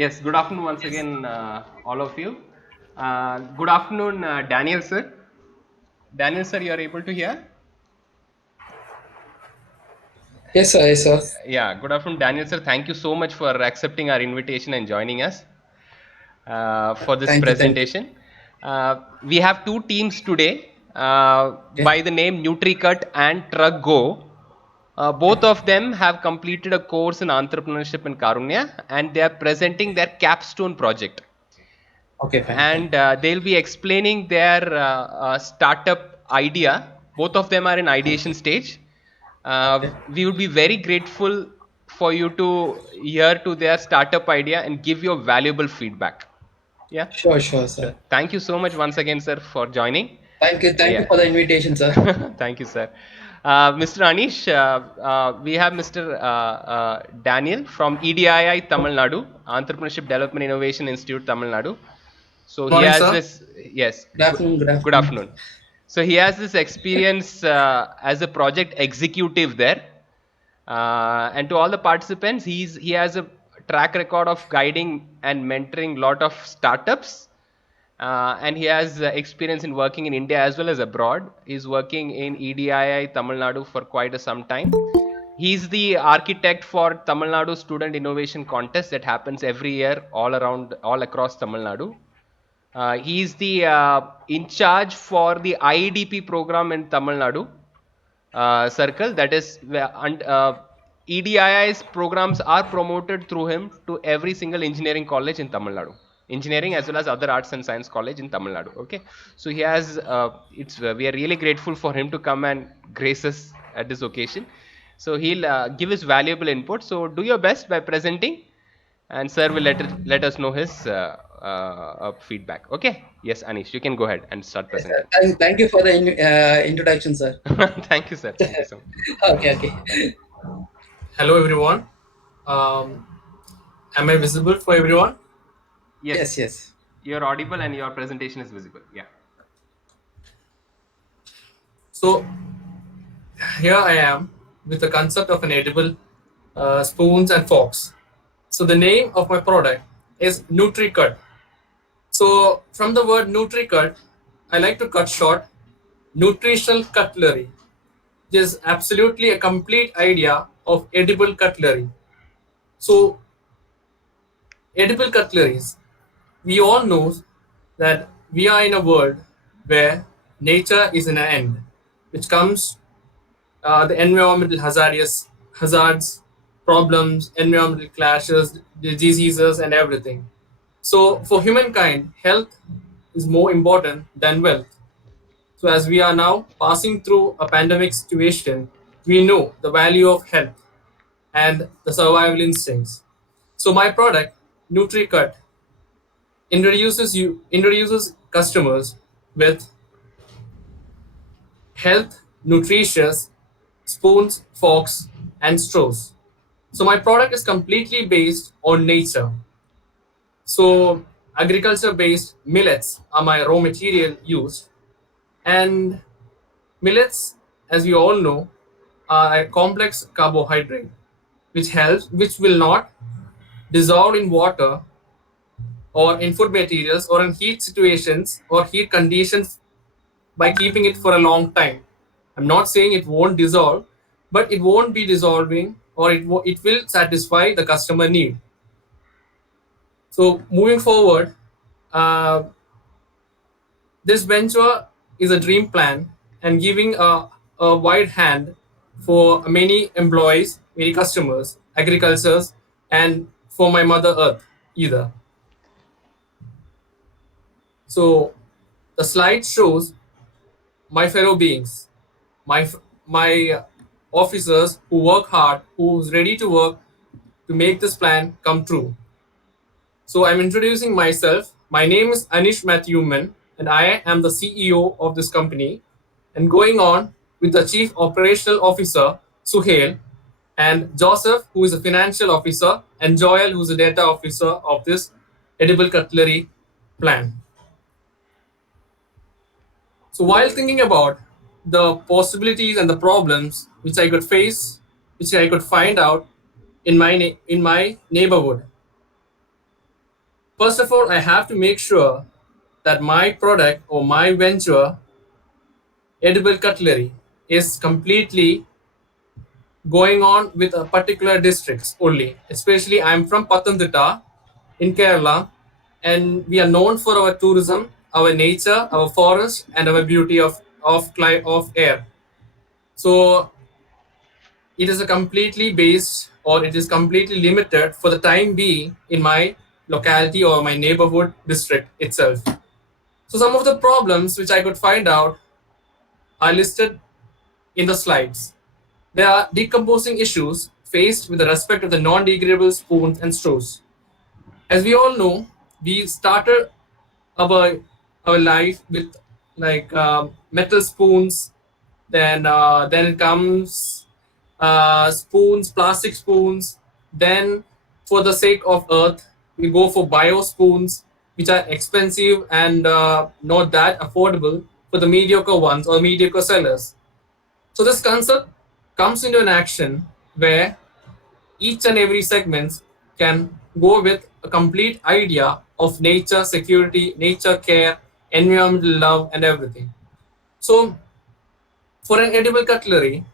Yes, good afternoon once Yes. again, all of you. Good afternoon, Daniel sir. Daniel sir, you are able to hear? Yes, sir. Yes, sir. Yeah, good afternoon, Daniel sir. Thank you so much for accepting our invitation and joining us for this Thank you. Thank you. presentation. We have two teams today Okay. by the name NutriCut and TruckGo. Both Okay. of them have completed a course in entrepreneurship in Karunya and they are presenting their capstone project. Okay. Fine. Fine. And they'll be explaining their startup idea. Both of them are in ideation Okay. stage. Okay. We would be very grateful for you to hear to their startup idea and give your valuable feedback. Yeah. Sure. Sure, Sure. sir. Thank you so much once again, sir, for joining. Thank you. Thank you Yeah. for the invitation, sir. Thank you, sir. Mr. Anish, we have Mr. Daniel from EDII Tamil Nadu, Entrepreneurship Development Innovation Institute, Tamil Nadu. So Good he morning, has sir. this, yes, Good afternoon. Good good afternoon. afternoon. So he has this experience as a project executive there. And to all the participants, he has a track record of guiding and mentoring lot of startups. And he has experience in working in India as well as abroad. He's working in EDII Tamil Nadu for quite some time. He's the architect for Tamil Nadu Student Innovation Contest that happens every year all across Tamil Nadu. He's the in charge for the IEDP program in Tamil Nadu circle. That is, EDII's programs are promoted through him to every single engineering college in Tamil Nadu, engineering as well as other arts and science college in Tamil Nadu. Okay, so he has. It's we are really grateful for him to come and grace us at this occasion. So he'll give his valuable input. So do your best by presenting, and sir will let us know his feedback. Okay. Yes, Anish, you can go ahead and start Yes, sir. presenting. Thank you for the introduction, sir. Thank you, sir. Thank you so much. Okay. Okay. Hello, everyone. Um, am I visible for everyone? Yes, Yes. Yes. you're audible and your presentation is visible. Yeah. So, here I am with the concept of an edible spoons and forks. So, the name of my product is NutriCut. So, from the word NutriCut, I like to cut short nutritional cutlery, which is absolutely a complete idea of edible cutlery. So, edible cutleries, we all know that we are in a world where nature is in an end, which comes the environmental hazards, problems, environmental clashes, diseases, and everything. So for humankind, health is more important than wealth. So as we are now passing through a pandemic situation, we know the value of health and the survival instincts. So my product, NutriCut, introduces customers with health, nutritious spoons, forks, and straws. So my product is completely based on nature. So agriculture-based millets are my raw material used, and millets, as we all know, are a complex carbohydrate which will not dissolve in water or in food materials or in heat situations or heat conditions by keeping it for a long time. I'm not saying it won't dissolve, but it won't be dissolving, or it will satisfy the customer need. So moving forward, uh, this venture is a dream plan and giving a wide hand for many employees, many customers, agricultures, and for my mother earth either. So the slide shows my fellow beings, my officers who work hard, who's ready to work to make this plan come true. So I'm introducing myself. My name is Anish Matthewman, and I am the CEO of this company. And going on with the Chief Operational Officer, Suhail, and Joseph, who is a financial officer, and Joel, who is a data officer of this edible cutlery plan. So while thinking about the possibilities and the problems which I could face, which I could find out in my neighborhood, first of all, I have to make sure that my product or my venture, edible cutlery, is completely going on with a particular districts only. Especially, I'm from Pathanamthitta in Kerala, and we are known for our tourism, our nature, our forest, and our beauty of air. So it is a completely based, or it is completely limited for the time being in my locality or my neighborhood district itself. So some of the problems which I could find out are listed in the slides. There are decomposing issues faced with respect to the non-degradable spoons and straws. As we all know, we started our our life with like metal spoons. Then it comes spoons, plastic spoons. Then, for the sake of Earth, we go for bio spoons, which are expensive and not that affordable for the mediocre ones or mediocre sellers. So this concept comes into an action where each and every segment can go with a complete idea of nature security, nature care, environmental love, and everything. So, for an edible cutlery,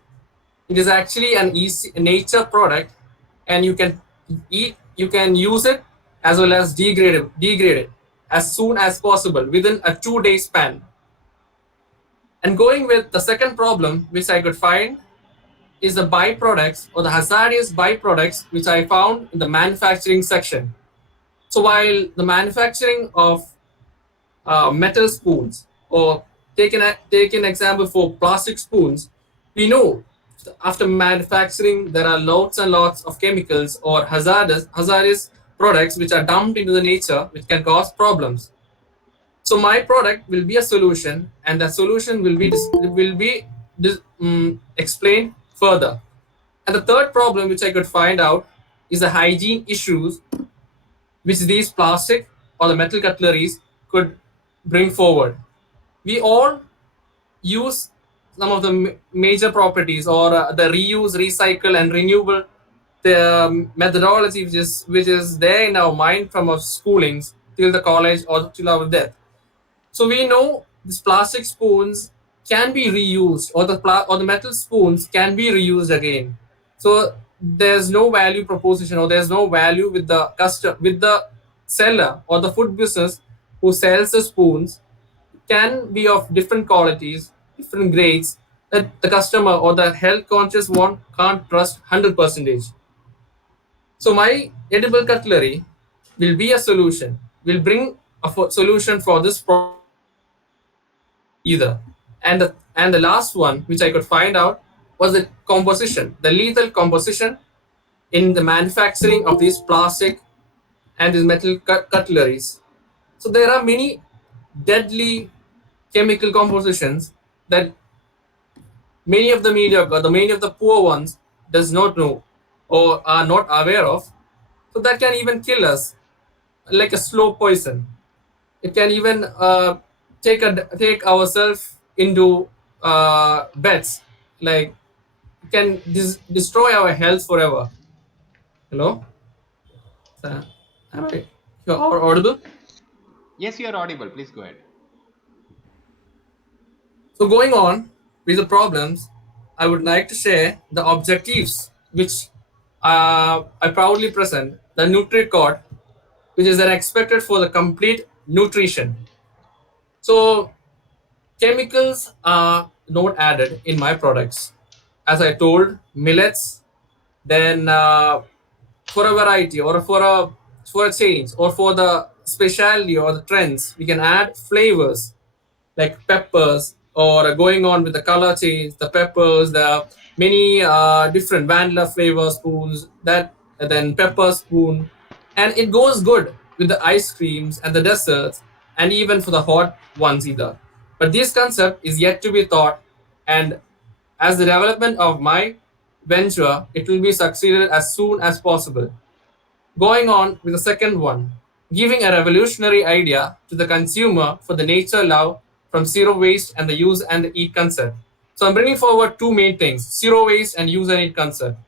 it is actually an easy nature product, and you can use it as well as degrade it as soon as possible within a 2 day span. And going with the second problem which I could find is the byproducts or the hazardous byproducts which I found in the manufacturing section. So while the manufacturing of metal spoons, or take an example for plastic spoons, we know after manufacturing there are lots and lots of chemicals or hazardous products which are dumped into the nature which can cause problems. So my product will be a solution, and that solution will be explained further. And the third problem which I could find out is the hygiene issues which these plastic or the metal cutleries could bring forward. We all use some of the major properties, or the reuse, recycle, and renewable the methodology which is there in our mind from our schoolings till the college or till our death. So we know these plastic spoons can be reused, or the metal spoons can be reused again. So there's no value proposition, or there's no value with the seller or the food business who sells the spoons, can be of different qualities, different grades, that the customer or the health conscious one can't trust 100%. So my edible cutlery will be a solution, will bring a solution for this problem either. And the last one which I could find out was the composition, the lethal composition in the manufacturing of these plastic and these metal cutleries. So there are many deadly chemical compositions that many of the mediocre, the many of the poor ones does not know or are not aware of. So that can even kill us like a slow poison. It can even take ourselves into beds, like it can destroy our health forever. Hello, am I you're audible? Yes, you are audible. Please go ahead. So going on with the problems, I would like to share the objectives which I proudly present the NutriCord, which is then expected for the complete nutrition. So chemicals are not added in my products. As I told, millets, then for a variety, or for a change, or for the specialty or the trends, we can add flavors like peppers, or going on with the color change, the peppers, the many different vanilla flavor spoons, that and then pepper spoon, and it goes good with the ice creams and the desserts, and even for the hot ones either. But this concept is yet to be thought, and as the development of my venture, it will be succeeded as soon as possible. Going on with the second one, giving a revolutionary idea to the consumer for the nature love from zero waste and the use and the eat concept. So I'm bringing forward two main things: zero waste and use and eat concept.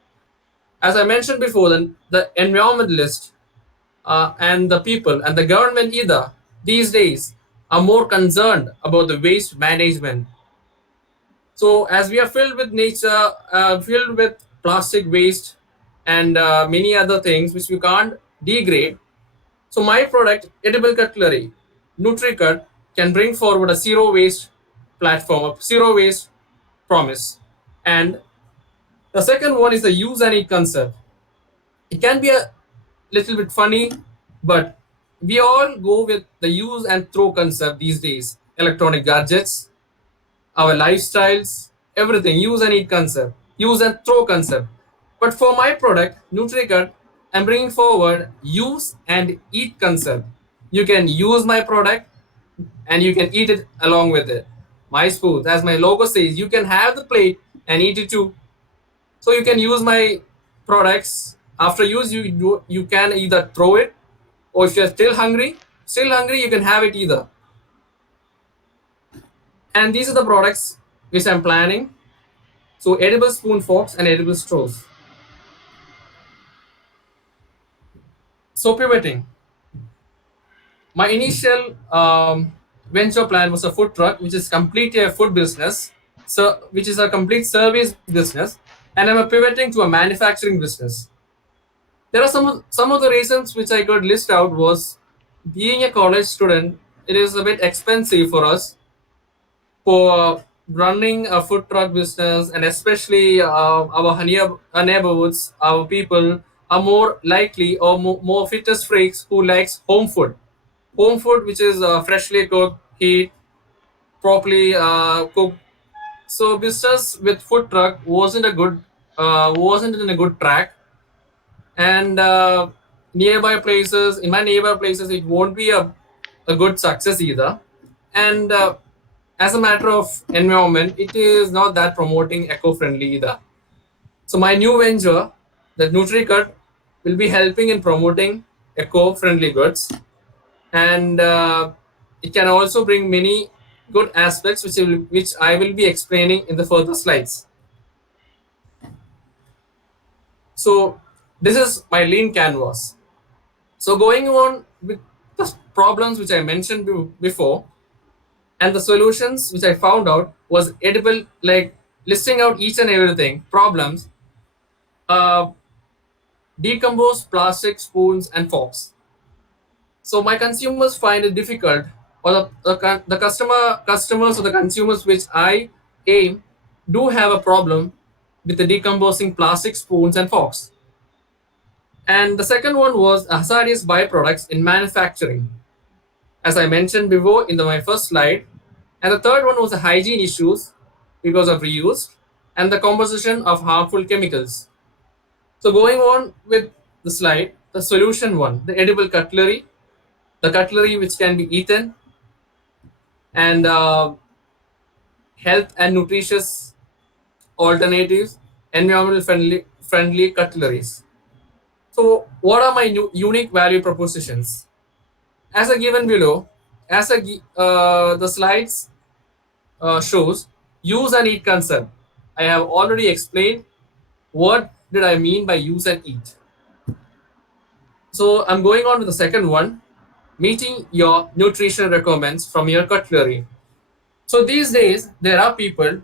As I mentioned before, the environmentalist and the people and the government either these days are more concerned about the waste management. So as we are filled with nature, filled with plastic waste and many other things which we can't degrade, so my product, edible cutlery, NutriCut, can bring forward a zero waste platform, a zero waste promise. And the second one is the use and eat concept. It can be a little bit funny, but we all go with the use and throw concept these days. Electronic gadgets, our lifestyles, everything, use and eat concept, use and throw concept. But for my product, NutriGut, I'm bringing forward use and eat concept. You can use my product and you can eat it along with it. My spoons, as my logo says, you can have the plate and eat it too. So you can use my products. After use, you can either throw it, or if you're still hungry, you can have it either. And these are the products which I'm planning. So edible spoon forks and edible straws. So pivoting, my initial venture plan was a food truck, which is completely a food business, so which is a complete service business, and I'm pivoting to a manufacturing business. There are some of the reasons which I could list out was being a college student. It is a bit expensive for us for running a food truck business, and especially our neighborhoods, our people are more likely or more fitness freaks who likes home food which is freshly cooked, heat, properly cooked. So business with food truck wasn't in a good track, and nearby places in my neighbor places it won't be a good success either. And as a matter of environment, it is not that promoting eco-friendly either. So my new venture, the NutriCut, will be helping in promoting eco-friendly goods, and it can also bring many good aspects which I will be explaining in the further slides. So this is my lean canvas. So going on with the problems which I mentioned before, and the solutions which I found out was edible, like listing out each and everything problems, uh, decomposed plastic spoons and forks. So my consumers find it difficult, or the customers or the consumers which I aim do have a problem with the decomposing plastic spoons and forks. And the second one was hazardous byproducts in manufacturing, as I mentioned before in my first slide. And the third one was the hygiene issues because of reuse and the composition of harmful chemicals. So going on with the slide, the solution one, the edible cutlery, the cutlery which can be eaten, and health and nutritious alternatives, environmental friendly cutleries. So what are my unique value propositions? As a given below, the slides shows, use and eat concept. I have already explained what did I mean by use and eat. So I'm going on to the second one, meeting your nutrition requirements from your cutlery. So these days, there are people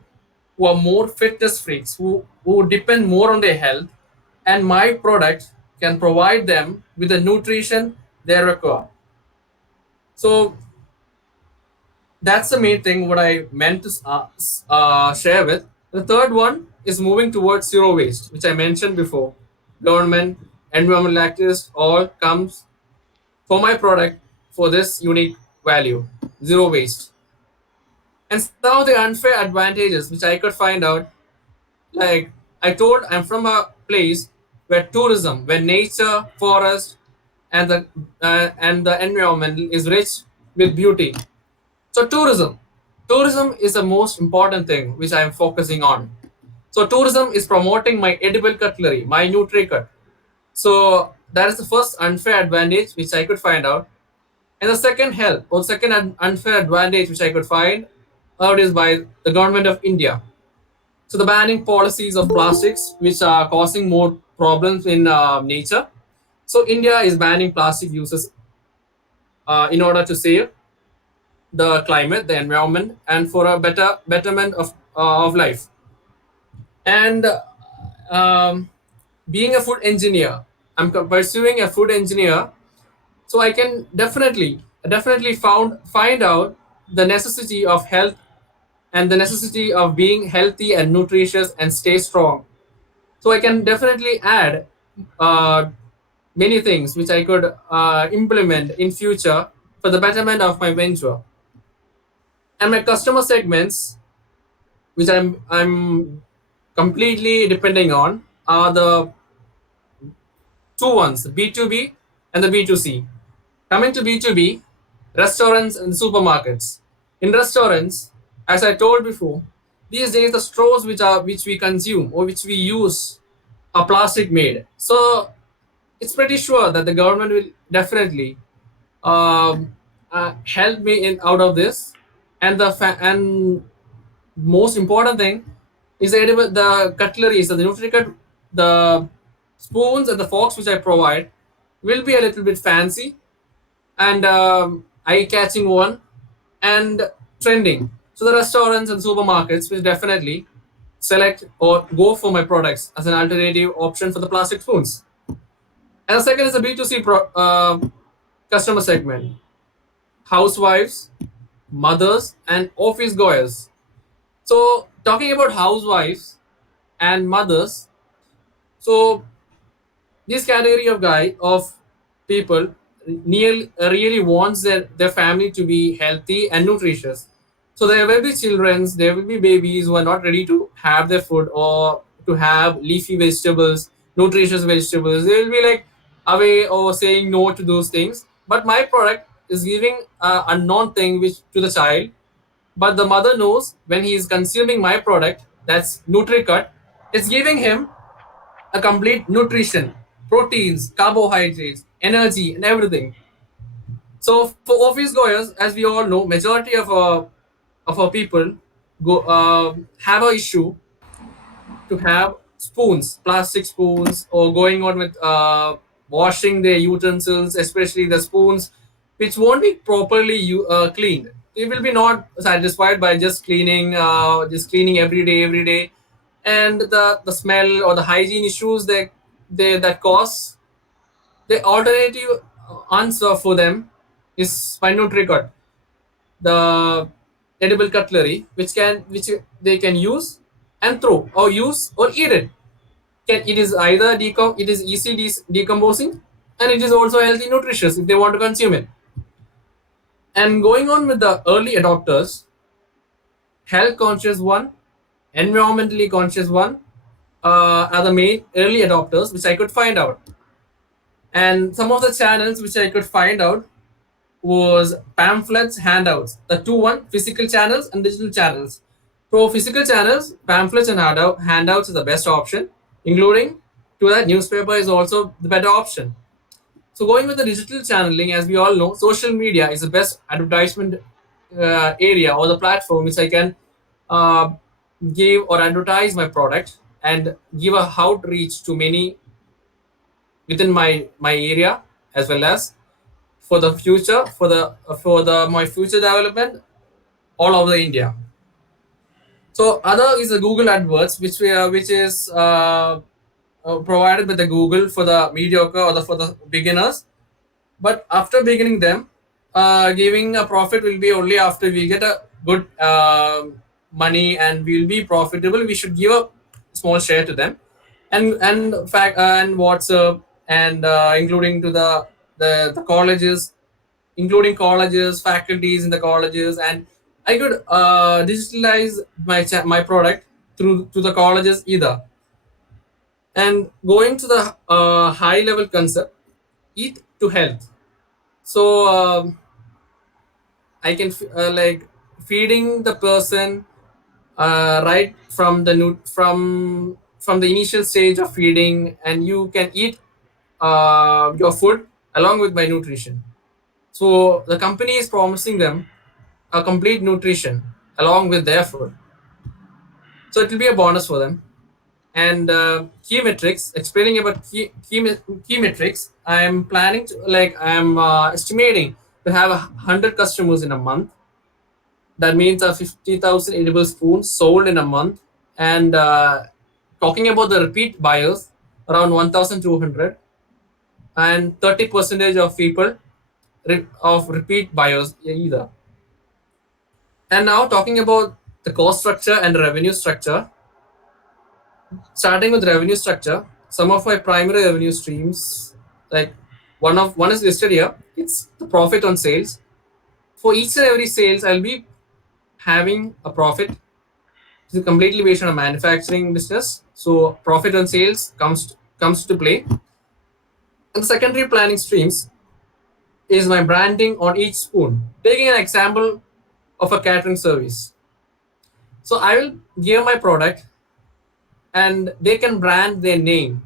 who are more fitness freaks who depend more on their health, and my product can provide them with the nutrition they require. So that's the main thing what I meant to share with. The third one is moving towards zero waste, which I mentioned before. Government, environmental activists, all comes for my product for this unique value, zero waste. And some of the unfair advantages which I could find out, like I told, I'm from a place where tourism, where nature, forest, and the environment is rich with beauty. So tourism is the most important thing which I am focusing on. So tourism is promoting my edible cutlery, my NutriCut. So that is the first unfair advantage which I could find out. And the second help or second unfair advantage which I could find out is by the government of India. So the banning policies of plastics which are causing more problems in nature. So India is banning plastic uses in order to save the climate, the environment, and for a betterment of life. And being a food engineer, I'm pursuing a food engineer, so I can definitely find out the necessity of health and the necessity of being healthy and nutritious and stay strong. So I can definitely add uh, many things which I could implement in future for the betterment of my venture. And my customer segments, which I'm completely depending on, are the two ones, the B2B and the B2C. Coming to B2B, restaurants and supermarkets. In restaurants, as I told before, these days the straws which we consume or which we use are plastic made. So it's pretty sure that the government will definitely help me in out of this. And and most important thing is the cutlery, so the NutriCut, the spoons and the forks which I provide will be a little bit fancy and eye-catching one and trending. So the restaurants and supermarkets will definitely select or go for my products as an alternative option for the plastic spoons. And the second is the B2C customer segment: housewives, mothers, and office goers. So talking about housewives and mothers, so this category of guy of people really wants their family to be healthy and nutritious. So there will be children, there will be babies who are not ready to have their food or to have leafy vegetables, nutritious vegetables. They will be like away or saying no to those things. But my product is giving a unknown thing which to the child, but the mother knows when he is consuming my product, that's NutriCut, it's giving him a complete nutrition, proteins, carbohydrates, energy, and everything. So for office goers, as we all know, majority of our people go have a issue to have spoons, plastic spoons, or going on with washing their utensils, especially the spoons, which won't be properly cleaned. They will be not satisfied by just cleaning every day, and the smell or the hygiene issues that cause. The alternative answer for them is by NutriCut, the edible cutlery, which they can use and throw or use or eat it. It is either it is easy decomposing, and it is also healthy, nutritious if they want to consume it. And going on with the early adopters, health conscious one, environmentally conscious one, are the main early adopters which I could find out. And some of the channels which I could find out was pamphlets, handouts, the two one physical channels and digital channels. For physical channels, pamphlets and handouts is the best option, including to that newspaper is also the better option. So going with the digital channeling, as we all know, social media is the best advertisement area or the platform which I can uh, give or advertise my product and give a outreach to many within my area, as well as for the future for the my future development all over India. So other is the Google AdWords, which is provided by the Google for the mediocre or for the beginners. But after beginning them, giving a profit will be only after we get a good money and we'll be profitable. We should give a small share to them, and fact and WhatsApp and including to the colleges, including colleges, faculties in the colleges, and I could digitalize my product through to the colleges either. And going to the high level concept, eat to health. So I can like feeding the person right from the from the initial stage of feeding, and you can eat your food along with my nutrition. So the company is promising them a complete nutrition along with their food. So it will be a bonus for them. and key metrics. Explaining about key metrics, I am planning to, like, I am estimating to have 100 customers in a month. That means 50,000 edible spoons sold in a month. And talking about the repeat buyers, around 1,200, and 30 percentage of people of repeat buyers either. And now talking about the cost structure and revenue structure. Starting with revenue structure, some of my primary revenue streams, like one is listed here. It's the profit on sales. For each and every sales, I'll be having a profit. This is completely based on a manufacturing business. So profit on sales comes to play. And the secondary planning streams is my branding on each spoon. Taking an example of a catering service. So I will give my product and they can brand their name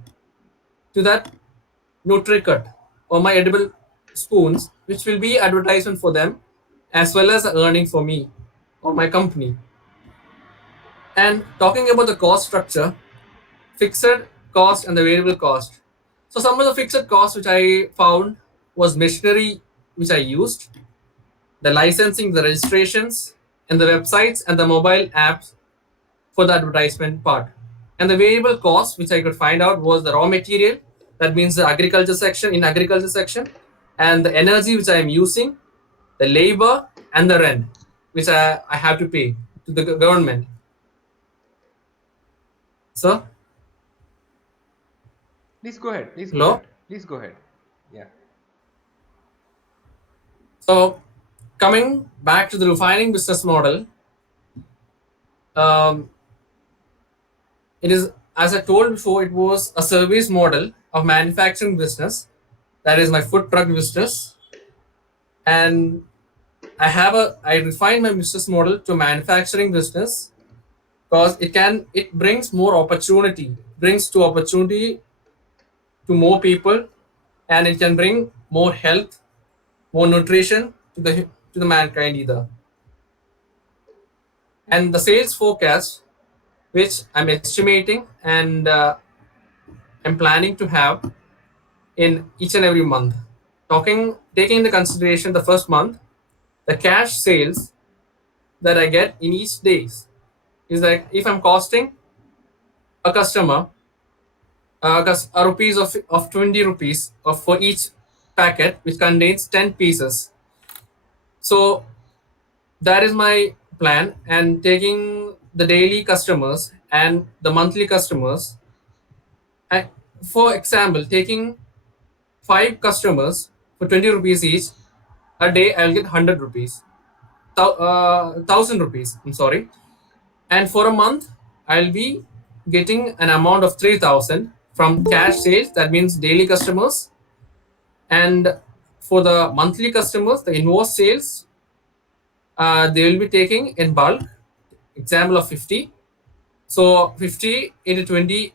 to that NutriCut or my edible spoons, which will be advertisement for them as well as earning for me or my company. And talking about the cost structure, fixed cost and the variable cost. So some of the fixed costs which I found was machinery which I used, the licensing, the registrations, and the websites and the mobile apps for the advertisement part. And the variable cost which I could find out was the raw material, that means the agriculture section, and the energy which I am using, the labor and the rent which I have to pay to the government. So Please go ahead. Please go Hello? ahead. Please go ahead. Yeah. So, coming back to the refining business model, um, it is, as I told before, it was a service model of manufacturing business. That is my food truck business, and I refined my business model to manufacturing business because it brings more opportunity, brings to opportunity to more people, and it can bring more health, more nutrition to the mankind either. And the sales forecast, which I'm estimating and I'm planning to have in each and every month. Taking into consideration the first month, the cash sales that I get in each days is like if I'm costing a customer a rupees of 20 rupees for each packet which contains 10 pieces. So that is my plan, and taking the daily customers and the monthly customers. I, for example, taking 5 customers for 20 rupees each, a day I'll get 100 rupees, 1000 rupees, I'm sorry. And for a month, I'll be getting an amount of 3000 from cash sales, that means daily customers. And for the monthly customers, the invoice sales, they will be taking in bulk, example of 50. So 50 into 20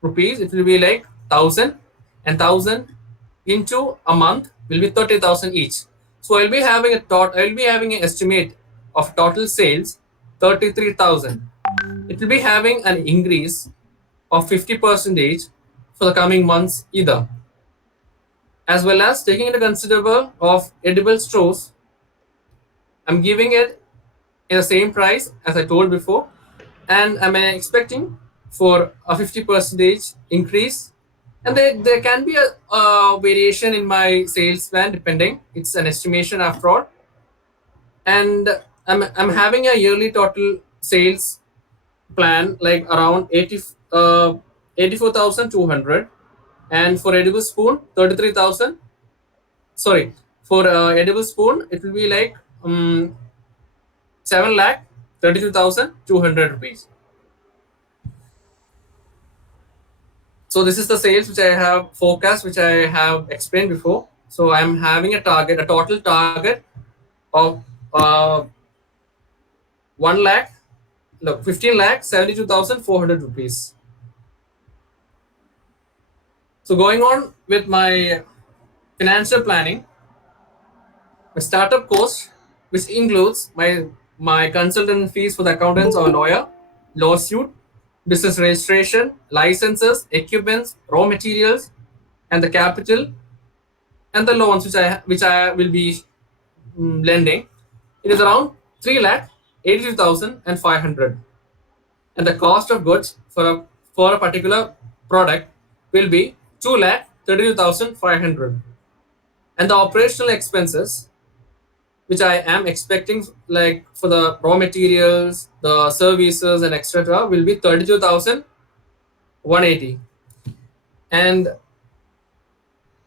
rupees, it will be like 1000, and 1000 into a month will be 30,000 each. So I'll be having an estimate of total sales 33,000. It will be having an increase of 50 percentage for the coming months either. As well as taking into considerable of edible stores, I'm giving it in the same price as I told before, and I'm expecting for a 50 percentage increase. And there can be a variation in my sales plan depending. It's an estimation after all. And I'm having a yearly total sales plan like around 84,200, and for edible spoon 33,000. Sorry, for edible spoon it will be like 7 lakh 32,200 rupees. So this is the sales which I have forecast, which I have explained before. So I'm having a total target of 1 lakh, look, 15 lakh 72,400 rupees. So going on with my financial planning, my startup cost, which includes my consultant fees for the accountants or lawyer, lawsuit, business registration, licenses, equipments, raw materials, and the capital and the loans which I will be lending. It is around 3,82,500, and the cost of goods for a particular product will be 2,32,500, and the operational expenses which I am expecting, like for the raw materials, the services, and etc., will be 32,180. And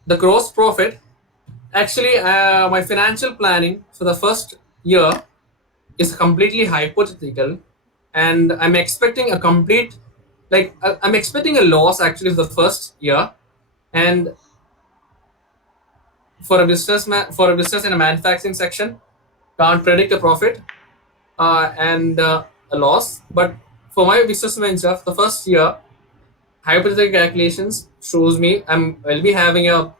the gross profit, actually, my financial planning for the first year is completely hypothetical, and I'm expecting a complete, like I'm expecting a loss actually for the first year, and for a business in a manufacturing section, can't predict a profit and a loss. But for my business venture, the first year, hypothetical calculations shows me I'll be having a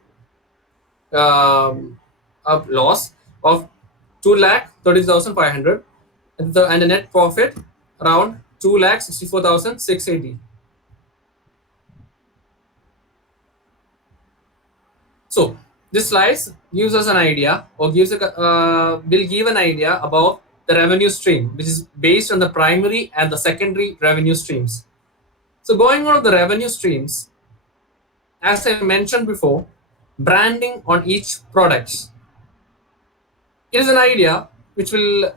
loss of 2,30,500, and the net profit around 2,64,680. So this slides gives us an idea, or will give an idea about the revenue stream, which is based on the primary and the secondary revenue streams. So going on to the revenue streams, as I mentioned before, branding on each product is an idea which will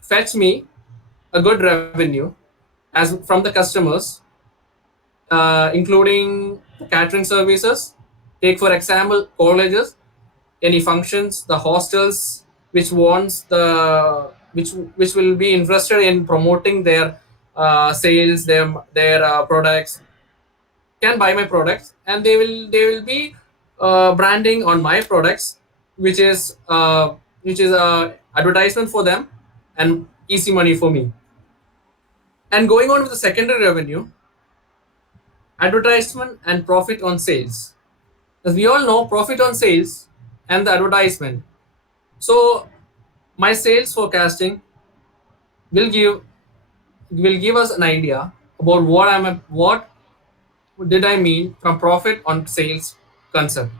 fetch me a good revenue as from the customers, including catering services. Take for example colleges, any functions, the hostels which wants the which will be interested in promoting their sales, their products, can buy my products, and they will be branding on my products, which is a advertisement for them and easy money for me. And going on with the secondary revenue, advertisement and profit on sales. As we all know, profit on sales and the advertisement. So my sales forecasting will give us an idea about what did I mean from profit on sales concept.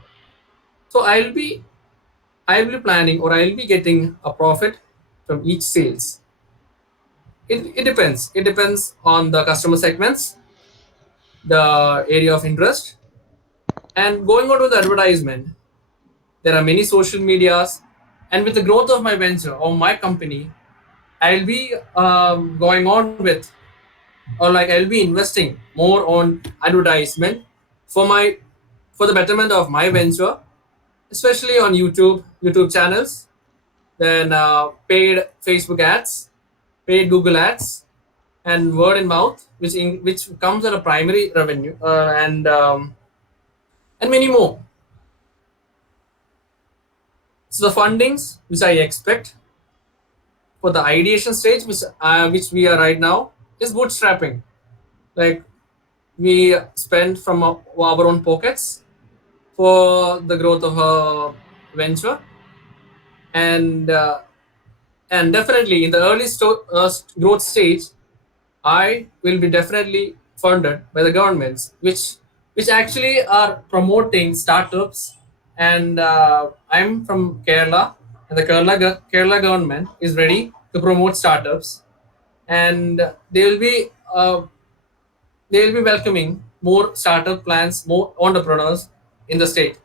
So I will be planning, or I'll be getting a profit from each sales. It depends. It depends on the customer segments, the area of interest, and going on to the advertisement. There are many social medias, and with the growth of my venture or my company, I'll be going on with, or like I'll be investing more on advertisement for my for the betterment of my venture, especially on YouTube channels, then paid Facebook ads, paid Google ads, and word and mouth, which comes at a primary revenue, and many more. So the fundings which I expect for the ideation stage, which we are right now, is bootstrapping. Like we spend from our own pockets for the growth of a venture, and definitely in the early growth stage, I will be definitely funded by the governments, which actually are promoting startups. And I'm from Kerala, and the Kerala government is ready to promote startups, and they will be welcoming more startup plans, more entrepreneurs in the state.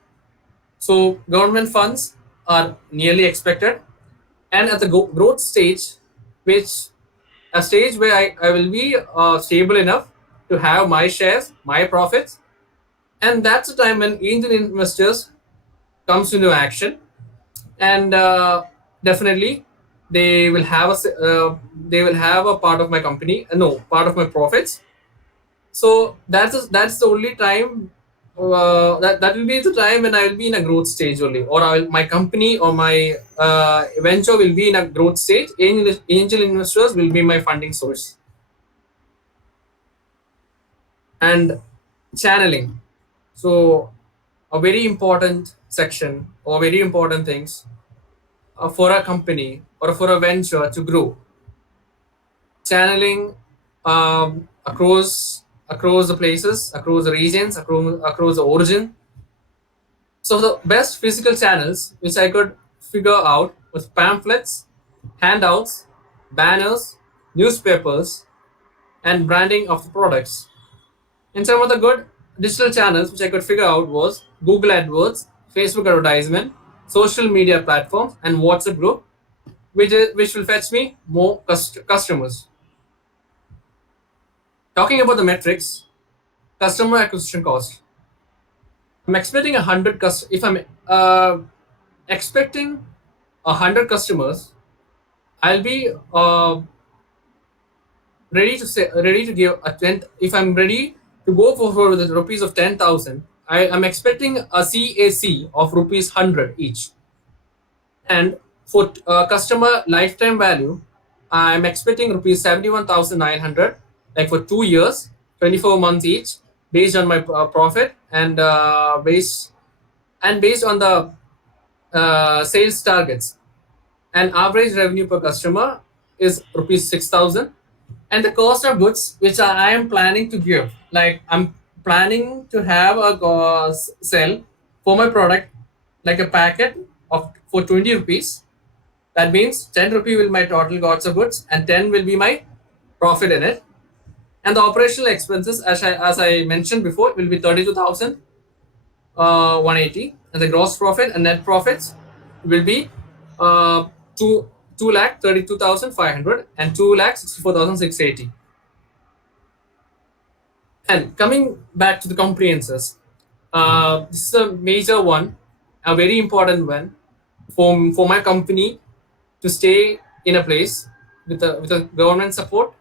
So government funds are nearly expected, and at the growth stage, which a stage where I will be stable enough to have my shares, my profits, and that's the time when angel investors comes into action, and definitely they will have a part of my company, no, part of my profits. So that's the only time, that will be the time when I will be in a growth stage only, or my company or my venture will be in a growth stage. Angel investors will be my funding source. And channeling. So a very important section, or very important things for a company or for a venture to grow. channeling across the places, across the regions, across the origin. So the best physical channels which I could figure out was pamphlets, handouts, banners, newspapers, and branding of the products. And some of the good digital channels which I could figure out was Google AdWords, Facebook advertisement, social media platforms, and WhatsApp group, which will fetch me more customers. Talking about the metrics, customer acquisition cost. I'm expecting 100 if I'm expecting 100 customers, I'll be ready to give a 10. If I'm ready to go for the rupees of 10,000, I am expecting a CAC of rupees 100 each. And for customer lifetime value, I'm expecting rupees 71,900, like for 2 years, 24 months each, based on my profit and based on the sales targets. And average revenue per customer is rupees 6,000. And the cost of goods which I am planning to give, like I'm planning to have a sell for my product like a packet of for 20 rupees. That means 10 rupee will my total cost of goods and 10 will be my profit in it. And the operational expenses, as I mentioned before, will be 32,000 180, and the gross profit and net profits will be uh, 2 lakh 32,500 and 2 lakh 64,680. And coming back to the comprehenses, this is a major one, a very important one for my company to stay in a place with a government support.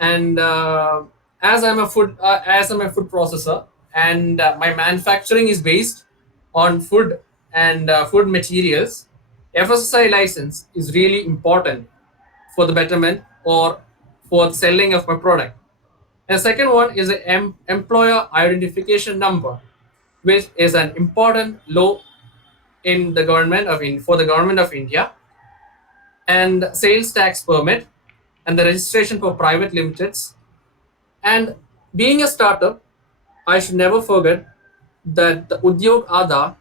And as I'm a food processor, and my manufacturing is based on food and food materials, FSSI license is really important for the betterment or for the selling of my product. And the second one is the employer identification number, which is an important law in the for the government of India, and sales tax permit, and the registration for private limiteds. And being a startup, I should never forget that the Udyog Aadhaar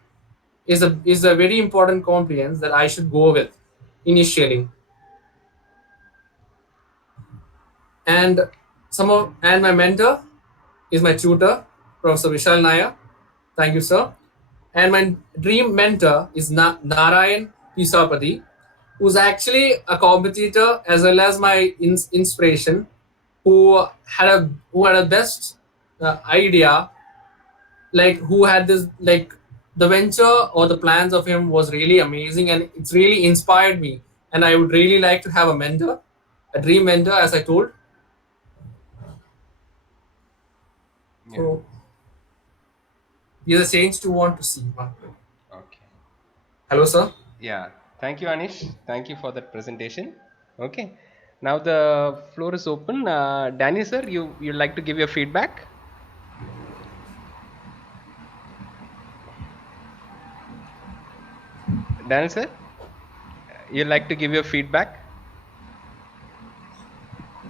is a very important compliance that I should go with initially. And and my mentor is my tutor, Professor Vishal Nair. Thank you, sir. And my dream mentor is Narayan Pisapati, who's actually a competitor as well as my inspiration, who had a best idea, like who had this like the venture or the plans of him was really amazing, and it's really inspired me. And I would really like to have a mentor, a dream mentor, as I told. Yeah. So here's a change to want to see. Okay. Hello, sir. Yeah. Thank you, Anish. Thank you for that presentation. Okay. Now the floor is open. Danny, sir, you'd like to give your feedback? Danny, sir, you'd like to give your feedback?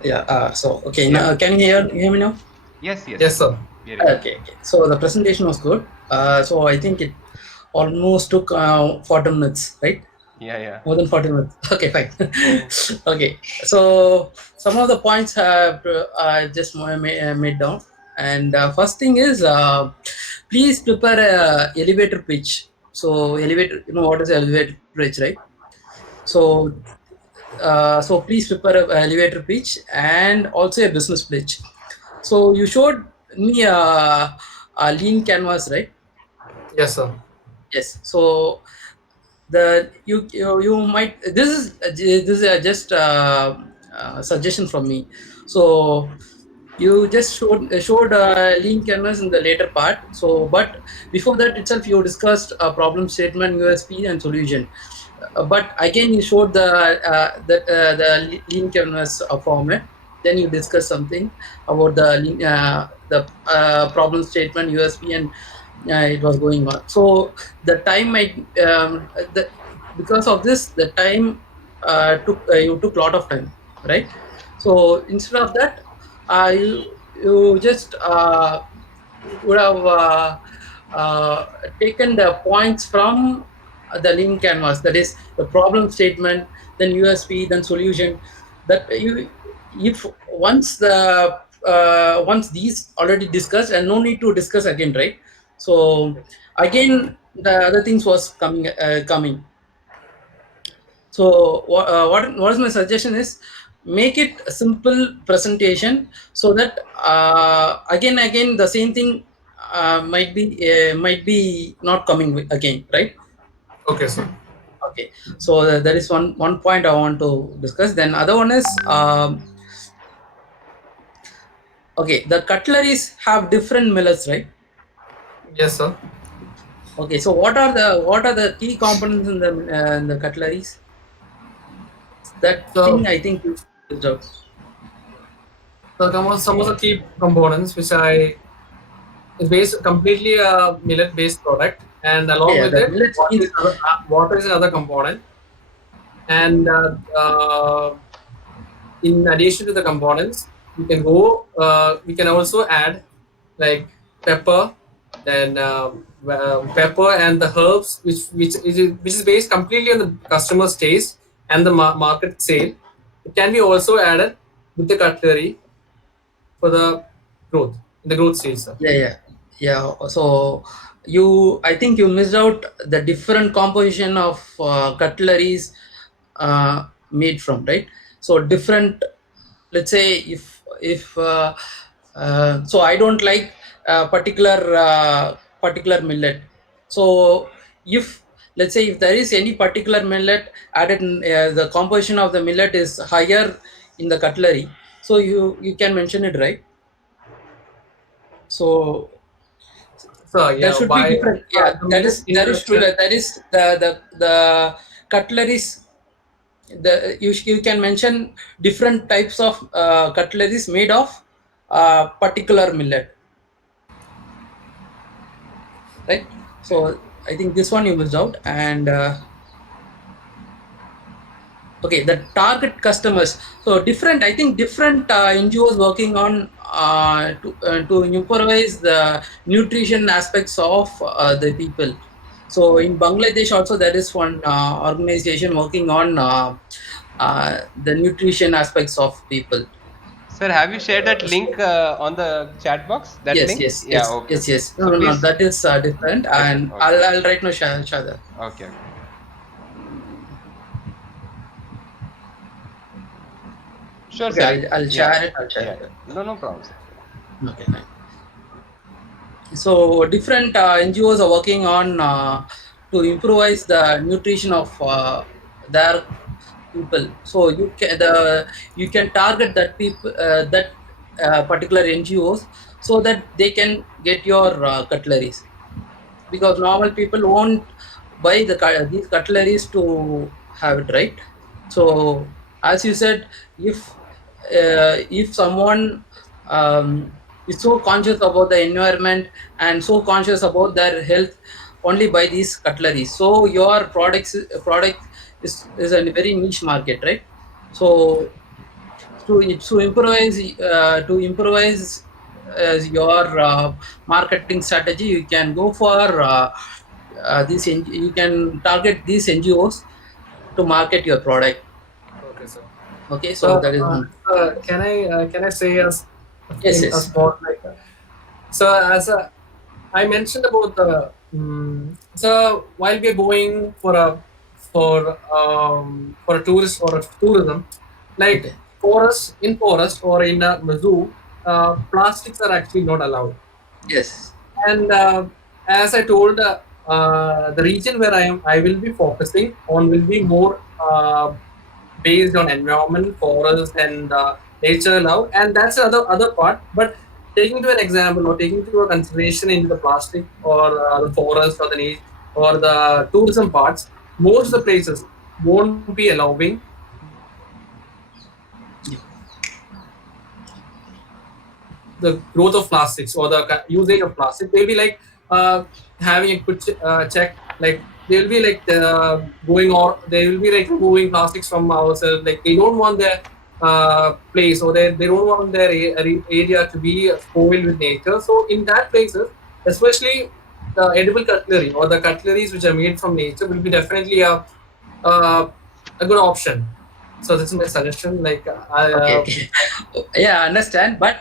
Yeah. So okay. Now, can you hear me now? Yes, yes. Yes, sir. Very good. Okay. So the presentation was good. So I think it almost took 40 minutes, right? Yeah, yeah. More than 40 minutes. Okay, fine. Okay. So some of the points have just made down. And first thing is, please prepare a elevator pitch. So elevator, you know what is elevator pitch, right? So so please prepare a elevator pitch and also a business pitch. So you showed me a lean canvas, right? Yes, sir. Yes. So the you might this is just suggestion from me. So you just showed lean canvas in the later part. So but before that itself you discussed a problem statement, USP, and solution. But again you showed the lean canvas format. Then you discuss something about the problem statement, USP, and it was going on. So the time might because of this the time you took a lot of time, right? So instead of that, you just would have taken the points from the lean canvas, that is the problem statement, then USP, then solution. That you, if once these already discussed, and no need to discuss again, right? So again the other things was coming. So what is my suggestion is, make it a simple presentation, so that again the same thing might be not coming again, right? Okay, sir. Okay, so that is one point I want to discuss. Then other one is, okay, the cutleries have different millets, right? Yes, sir. Okay, so what are the key components in the cutleries? That So, thing I think you missed out. some of the key components which I is based completely a millet based product, and along Yeah, with the it, millets means, water is another component, and in addition to the components, we can also add like pepper, then pepper and the herbs, which is based completely on the customer's taste and the market sale. It can be also added with the cutlery for the growth in the growth stage, sir. yeah. So I think you missed out the different composition of cutleries made from, right? So different, let's say, if so I don't like particular millet. So if, let's say, if there is any particular millet added the composition of the millet is higher in the cutlery, so you can mention it, right? So So there yeah, should be why different, yeah, the that millet is that is true, introduction? that is the cutleries, you can mention different types of cutleries made of particular millet, right? So I think this one you missed out. And okay, the target customers, so different, I think different NGOs working on to improvise the nutrition aspects of the people. So in Bangladesh also there is one organization working on the nutrition aspects of people. Sir, have you shared that So, link on the chat box? That Yes, link? yes, Yeah, yes, okay, yes, okay. yes. No, So no, no. please. That is different, Okay, and okay, I'll write no Shada. okay, okay. Sure, Okay, sir. I'll Yeah, share it. I'll share yeah, it. yeah. No, no problem, sir. Okay. So different NGOs are working on to improvise the nutrition of their people. So you can target that people, that particular NGOs, so that they can get your cutleries, because normal people won't buy these cutleries to have it, right? So as you said, if someone is so conscious about the environment and so conscious about their health, only buy these cutleries, so your product is a very niche market, right? So to improvise your marketing strategy, you can go for you can target these NGOs to market your product. okay, sir. Okay, so So, that is one. can I say as a Yes, thing a yes, small like so as a I mentioned about the so while we are going for a tourist or a tourism, like okay, forest or in a zoo, plastics are actually not allowed. yes, And as I told, the region where I will be focusing on will be more based on environment, forest, and nature love, and that's the other part. But taking to an example or taking to a consideration into the plastic or the forest or the nature or the tourism parts, most of the places won't be allowing the growth of plastics or the usage of plastic. They'll be like having a quick check, like they'll be like going or they will be like removing plastics from ourselves. Like they don't want their place, or they don't want their area to be spoiled with nature. So in that places, especially the edible cutlery or the cutleries which are made from nature will be definitely uh, a good option. So this is my suggestion. Like Okay, okay. Yeah, I understand, but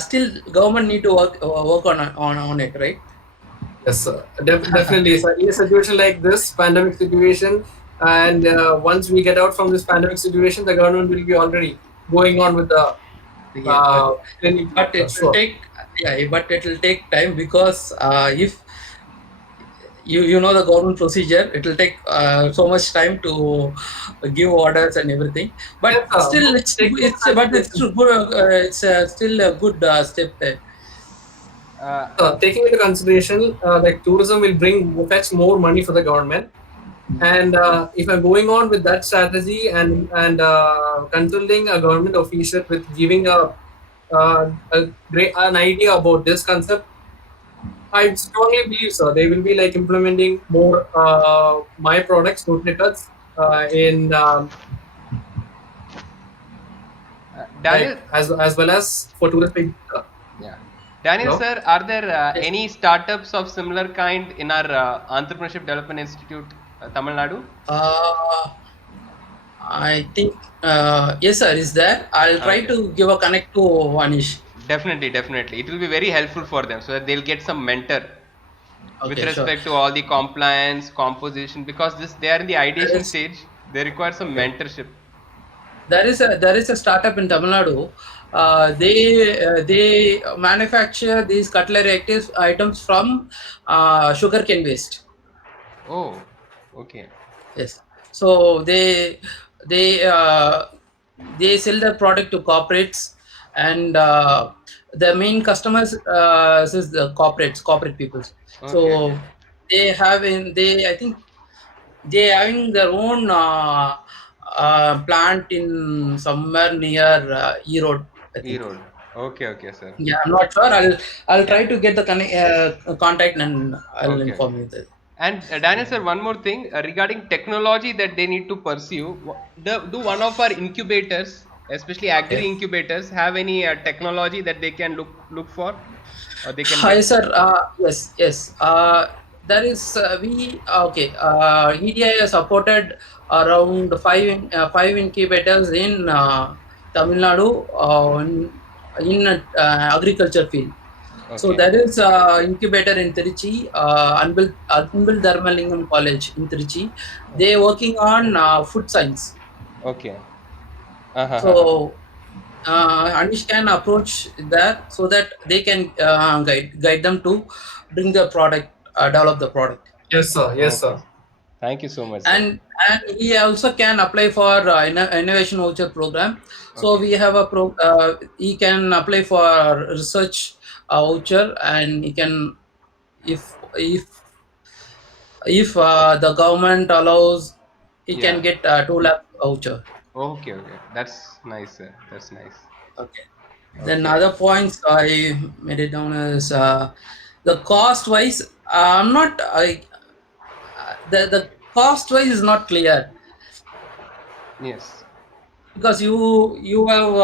still government need to work on it, right? yes, definitely. So in a situation like this pandemic situation, and once we get out from this pandemic situation, the government will be already going on with the Yeah, uh, clinic. but it will Sure. take, yeah, but it will take time because if you know the government procedure, it will take so much time to give orders and everything. But Yes, still, taking into it's consideration. too good. It's still a good step there. Uh, Taking into consideration, like tourism will fetch more money for the government, and if I'm going on with that strategy and consulting a government official with giving a great an idea about this concept, I strongly believe so. They will be like implementing more my products, NutriCuts, in Daniel, like as well as for touristic. yeah. Daniel, Hello. sir, are there Yes. any startups of similar kind in our Entrepreneurship Development Institute, Tamil Nadu? Uh, I think yes, sir. Is there? I'll try Okay. to give a connect to Anish. Definitely, definitely. It will be very helpful for them so that they'll get some mentor with Okay, sure. respect to all the compliance, composition, because this they are in the There ideation is stage. They require some okay. mentorship. There is a startup in Tamil Nadu. They manufacture these cutlery items from sugarcane waste. Oh, okay. Yes. So they uh, they sell their product to corporates, and the main customers is the corporate people. Okay, okay. So they I think they having their own plant in somewhere near Erode, I think. E-road. Okay, okay, sir. Yeah, I'm not sure. I'll Yeah. try to get the contact and I'll Okay, okay. inform you that. And Daniel, sir, one more thing regarding technology that they need to pursue. Do one of our incubators, especially agri Okay. incubators, have any technology that they can look for or they can Hi, get? sir. Yes, yes. There is we okay. EDI has supported around five incubators in Tamil Nadu in agriculture field. So Okay, there is incubator in Trichy, Anbil Dharmalingam College in Trichy. They okay, working on food science. okay. Uh-huh. So Anish can approach that so that they can guide them to bring the product, develop the product. Yes, sir. Yes, Okay. sir. Thank you so much, sir. And he also can apply for innovation voucher program. So Okay. we have he can apply for research voucher, and he can, if the government allows, he can Yeah. get 2 lakh voucher. Okay, okay. That's nice, sir. That's nice. Okay. Then Okay. other points I made it down is the cost wise. I'm not. The cost wise is not clear Yes. because you have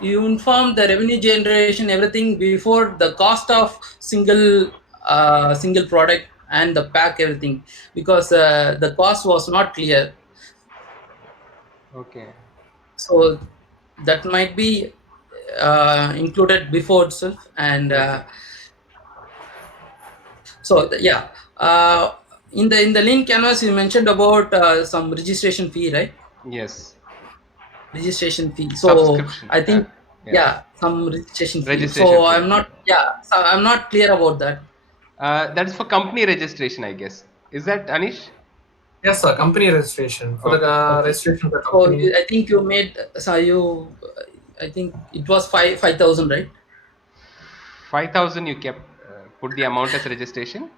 you inform the revenue generation everything before the cost of single product and the pack everything, because the cost was not clear. Okay. So that might be included before itself, and Okay. yeah, in the lean canvas you mentioned about some registration fee, right? Yes. Registration fee. So Subscription. I think, Yeah. yeah, some registration fee. Registration So fee. I'm not clear about that. That is for company registration, I guess. Is that Anish? Yes, sir. Company registration for the Okay. Okay. registration of the So company. I think you made, so you, I think it was 5,000, right? 5,000 you kept, put the amount as registration.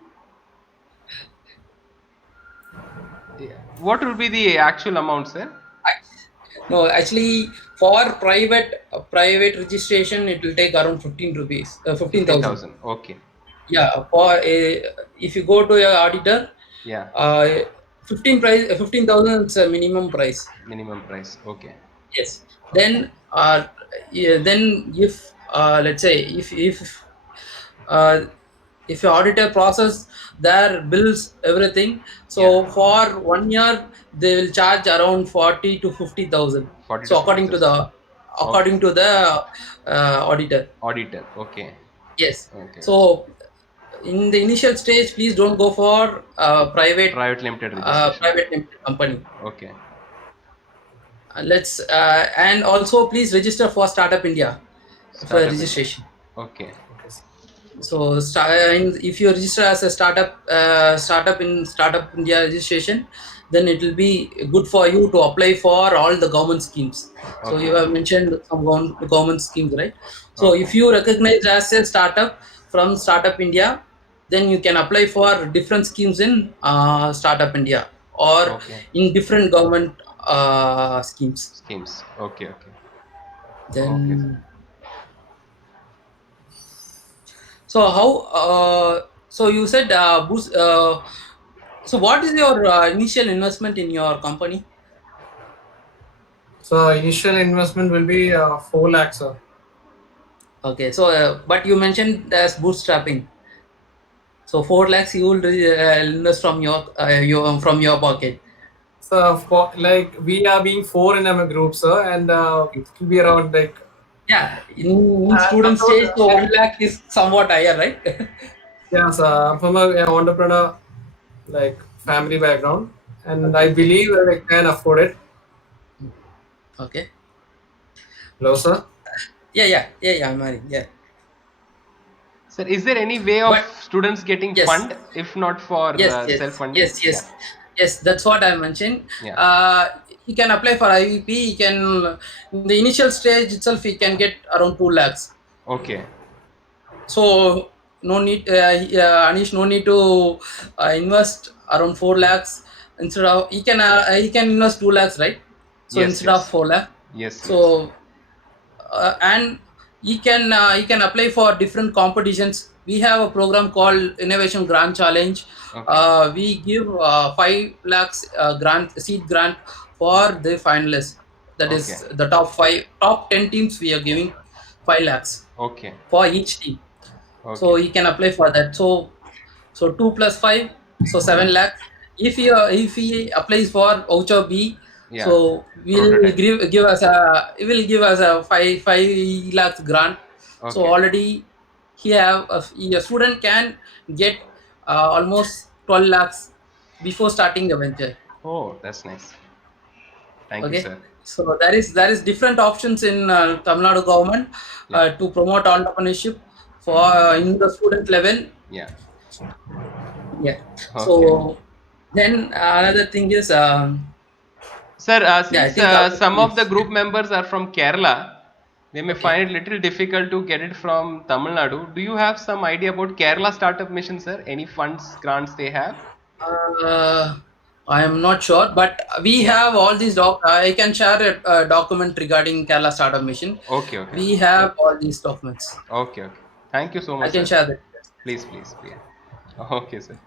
Yeah. What will be the actual amount, sir? No, actually, for private registration, it will take around 15 rupees, 15,000. 15,000. Okay. Yeah, for if you go to your auditor, Yeah. uh, 15,000 is a minimum price. Minimum price. Okay. Yes. Then, yeah, then if let's say uh, if your auditor process their bills everything, so Yeah, for 1 year they will charge around 40 to 50,000. 40 to So 50,000. Okay. according to the auditor. Auditor. Okay. Yes. Okay. So in the initial stage, please don't go for Private limited registration. private limited company. Okay. Let's and also please register for Startup India for Startup India. registration. Okay. Okay, sir. So if you register as a startup in Startup India registration, then it will be good for you to apply for all the government schemes. So you Okay. have mentioned some government schemes, right? So Okay. if you recognize as a startup from Startup India, then you can apply for different schemes in Startup India or Okay. in different government schemes. Schemes. Okay. Okay. Okay, sir. Then so how so you said boost so what is your initial investment in your company? So initial investment will be 4 lakhs, sir. Okay, so but you mentioned as bootstrapping. So 4 lakhs you will invest from your from your pocket. So for like we are being 4 in our group, sir, and it will be around like Yeah, in I'm student not, stage, so 1 lakh is somewhat higher, right? yeah, sir. I'm from a entrepreneur like family background, and I Okay, okay, believe that I can afford it. okay. Hello, sir. Yeah. I'm married. Yeah, Sir, is there any way of but students getting yes, fund if not for yes, self-funding? Yeah. yes. That's what I mentioned. Yeah. He can apply for IVP. He can in the initial stage itself. He can get around 2 lakhs. Okay. So no need, Anish. No need to invest around 4 lakhs. Instead of he can invest 2 lakhs, right? So Yes. instead of Yes. 4 lakh, Yes. Yes. so and he can apply for different competitions. We have a program called Innovation Grant Challenge. Okay. We give 5 lakhs grant seed grant for the finalists. That Okay. is the top 10 teams. We are giving 5 lakhs Okay. for each team. So Okay. he can apply for that. So 2 plus 5, so 7 lakh. If he applies for voucher B, Yeah. so Prototype. it will give us a 5 lakhs grant. So Okay. already a student can get almost 12 lakhs before starting the venture. Oh, that's nice. Thank you, Okay, sir. so there is different options in Tamil Nadu government Yeah. to promote entrepreneurship for in the student level. Yeah. Yeah. Okay. So then another thing is, Sir, yeah, I since think some of the yes. group members are from Kerala, they may Okay. find it little difficult to get it from Tamil Nadu. Do you have some idea about Kerala Startup Mission, sir? Any funds, grants they have? Uh, I am not sure, but we Yeah. have all these I can share a document regarding Kerala Startup Mission. Okay, okay. We have all these documents. Okay, okay. Thank you so I much, can sir. share that. Please, please. Yeah. Okay, sir.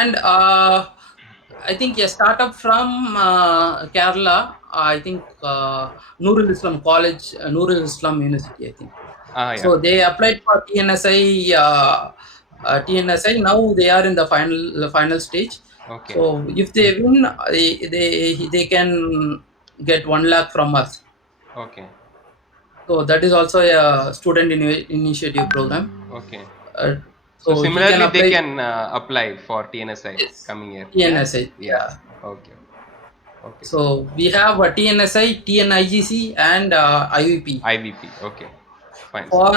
And I think a startup from Kerala, I think Nurul Islam College, Nurul Islam University, I think. Ah, yeah. So they applied for TNSI. Now they are in the final stage. Okay. So if they win, they can get 1 lakh from us. Okay. So that is also a student initiative program. Okay. Uh, So so he can similarly, they apply. can apply for TNSI Yes, coming year. Yeah. TNSI. Yeah. Yeah. Okay. Okay, sir. So we have a TNSI, TNIGC, and IVP IVP. Okay. Fine, sir. for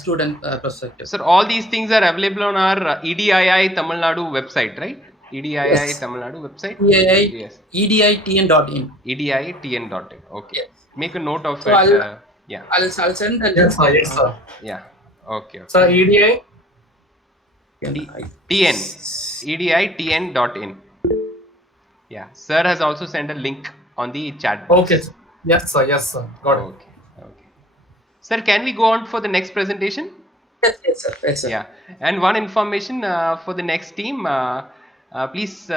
student perspective. Sir, all these things are available on our EDII Tamil Nadu website, right? EDII Yes, Tamil Nadu website? EDI, Yes. EDITN.in. EDITN.in. Okay. Yes. Make a note of So it. Yeah. I'll send the Yes, link. sir. Yes, sir. Yeah. Okay. So Okay. EDA. TN. EDITN.in. Yeah. Sir has also sent a link on the chat Okay, box. sir. Yes, sir. Yes, sir. Got it. Okay. Okay. Sir, can we go on for the next presentation? Yes, sir. Yes, sir. Yeah. And one information for the next team. Please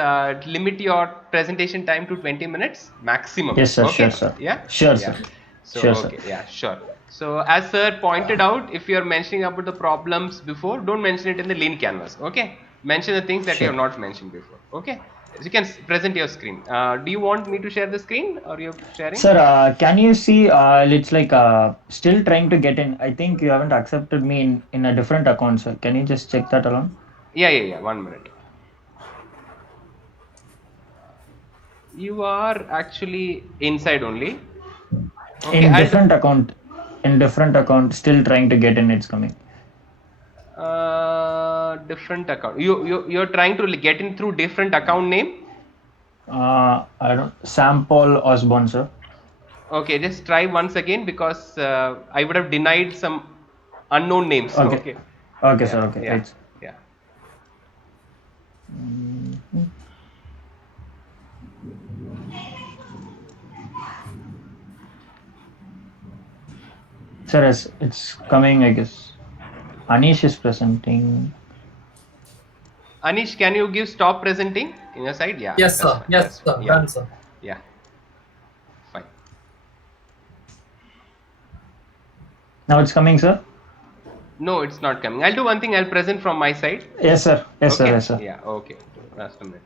limit your presentation time to 20 minutes maximum. Yes, sir. Okay? Sure, sir. Yeah? Sure, Yeah. sir. So, Sure, sir. okay. Yeah, sure. So, as sir pointed out, if you're mentioning about the problems before, don't mention it in the lean canvas. Okay? Mention the things that you Sure. have not mentioned before. Okay? So you can present your screen. Do you want me to share the screen or you're sharing? Sir, can you see? It's like still trying to get in. I think you haven't accepted me in a different account, sir. Can you just check that alone? Yeah. 1 minute. You are actually inside only. Okay, In I'll do. different account. In different account, still trying to get in. It's coming. Different account. You're trying to get in through different account name. I don't. Sam Paul Osborne, sir. Okay, just try once again because I would have denied some unknown names. Okay. Okay. Okay, Yeah. sir. Okay. Yeah. It's. Yeah. Sir, it's coming. I guess. Anish is presenting. Anish, can you give stop presenting in your side? Yeah. Yes, That's sir. fine. Yes, That's sir. fine. Yeah. Done, sir. Yeah. Fine. Now it's coming, sir. No, it's not coming. I'll do one thing. I'll present from my side. Yes, sir. Yes, sir. Okay. Yes, sir. Yeah. Okay. Last a minute.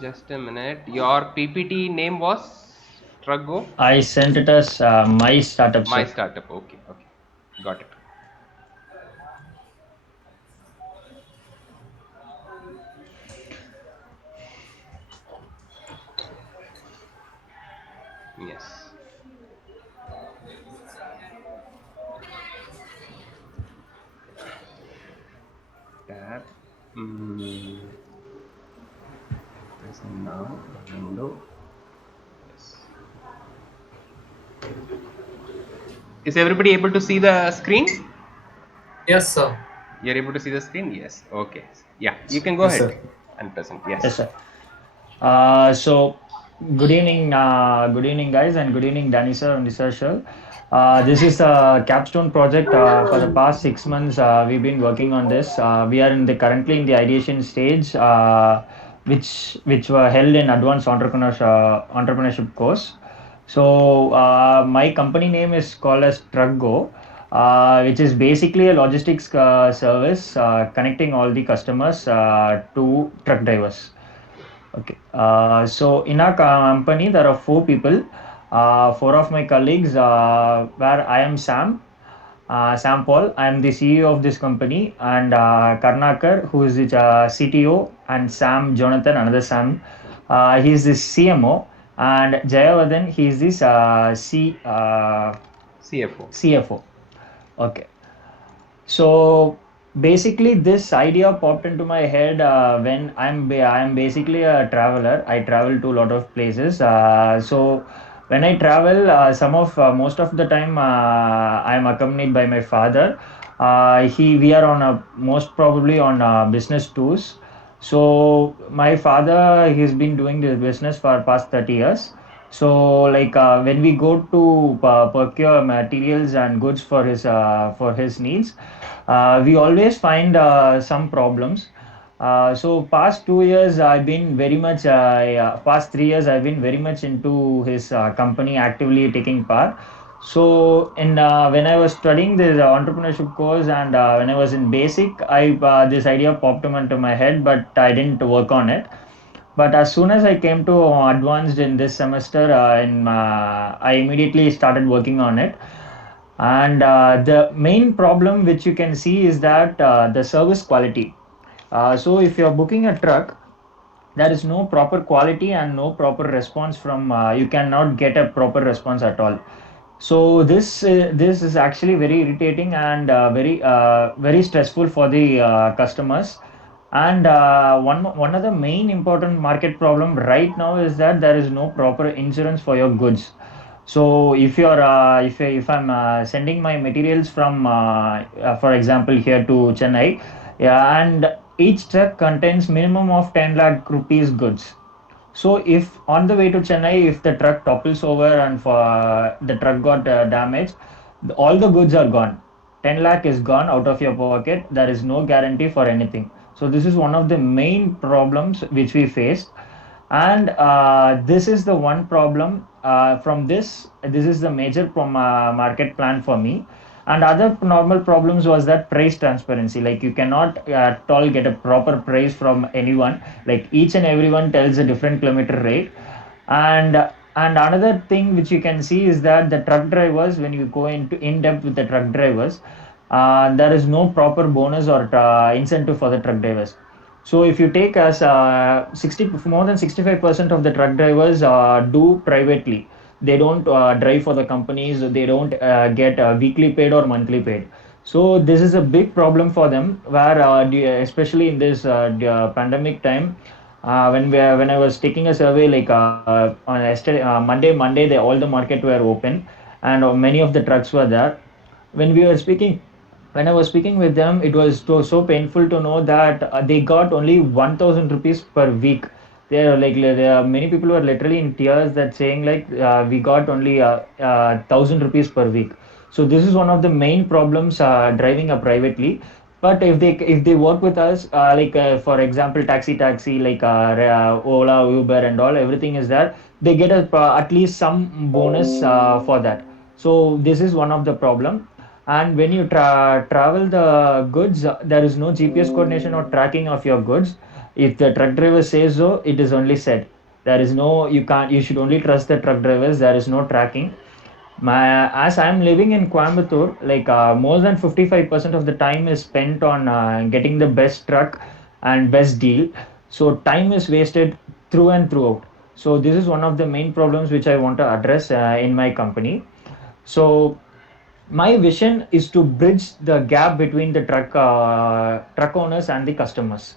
Just a minute. Your PPT name was Truggo? I sent it as my startup, My sir. startup. Okay. Got it. Yes. Tab. Present now. Window. Yes. Is everybody able to see the screen? Yes, sir. You're able to see the screen? Yes. Okay. Yeah. You can go Yes, ahead sir. and present. Yes, Yes. sir. So good evening, guys, and good evening, Danny sir and Nisar sir. This is a capstone project. For the past 6 months, we've been working on this. We are currently in the ideation stage, which were held in advanced entrepreneurship course. So my company name is called as Truckgo, which is basically a logistics service connecting all the customers to truck drivers. Okay. So in our company, there are four people. Four of my colleagues, where I am Sam Paul. I am the CEO of this company, and Karnakar, who is the CTO, and Sam Jonathan, another Sam. He is the CMO, and Jayavardhan, he is this CFO. CFO. Okay. So basically, this idea popped into my head when I'm basically a traveler. I travel to a lot of places. So when I travel, most of the time, I'm accompanied by my father. He We are on a most probably on business tours. So my father, he's been doing this business for past 30 years. So like when we go to procure materials and goods for his needs, we always find some problems. So past 2 years I've been very much past 3 years I've been very much into his company, actively taking part. So in when I was studying this entrepreneurship course, and when I was in basic, I this idea popped into my head, but I didn't work on it. But as soon as I came to advanced in this semester, I immediately started working on it. And the main problem which you can see is that the service quality. So if you're booking a truck, there is no proper quality and no proper response from you cannot get a proper response at all. So this is actually very irritating and very stressful for the customers. And one of the main important market problem right now is that there is no proper insurance for your goods. So if I'm sending my materials from for example here to Chennai, yeah, and each truck contains minimum of 10 lakh rupees goods. So if on the way to Chennai, if the truck topples over and for the truck got damaged, all the goods are gone. 10 lakh is gone out of your pocket. There is no guarantee for anything. So this is one of the main problems which we faced. And this is the one problem from this is the major market plan for me. And other normal problems was that price transparency, like you cannot at all get a proper price from anyone, like each and everyone tells a different kilometer rate. And another thing which you can see is that the truck drivers, when you go into in depth with the truck drivers, there is no proper bonus or incentive for the truck drivers. So if you take as 60 more than 65% of the truck drivers do privately. They don't drive for the companies. They don't get weekly paid or monthly paid. So this is a big problem for them. Where especially in this pandemic time, when I was taking a survey, like on yesterday, Monday, all the market were open, and many of the trucks were there. When we were speaking when I was speaking with them, it was so painful to know that they got only 1,000 rupees per week. They are like many people were literally in tears that saying like we got only 1,000 rupees per week. So this is one of the main problems driving a privately. But if they work with us, like for example, taxi like Ola, Uber, and all, everything is there. They get at least some bonus for that. So this is one of the problem. And when you travel the goods, there is no GPS coordination or tracking of your goods. If the truck driver says so, it is only said. There is no, you can't, you should only trust the truck drivers. There is no tracking. As I'm living in Coimbatore, like more than 55% of the time is spent on getting the best truck and best deal. So time is wasted through and throughout. So this is one of the main problems which I want to address in my company. So my vision is to bridge the gap between the truck owners and the customers.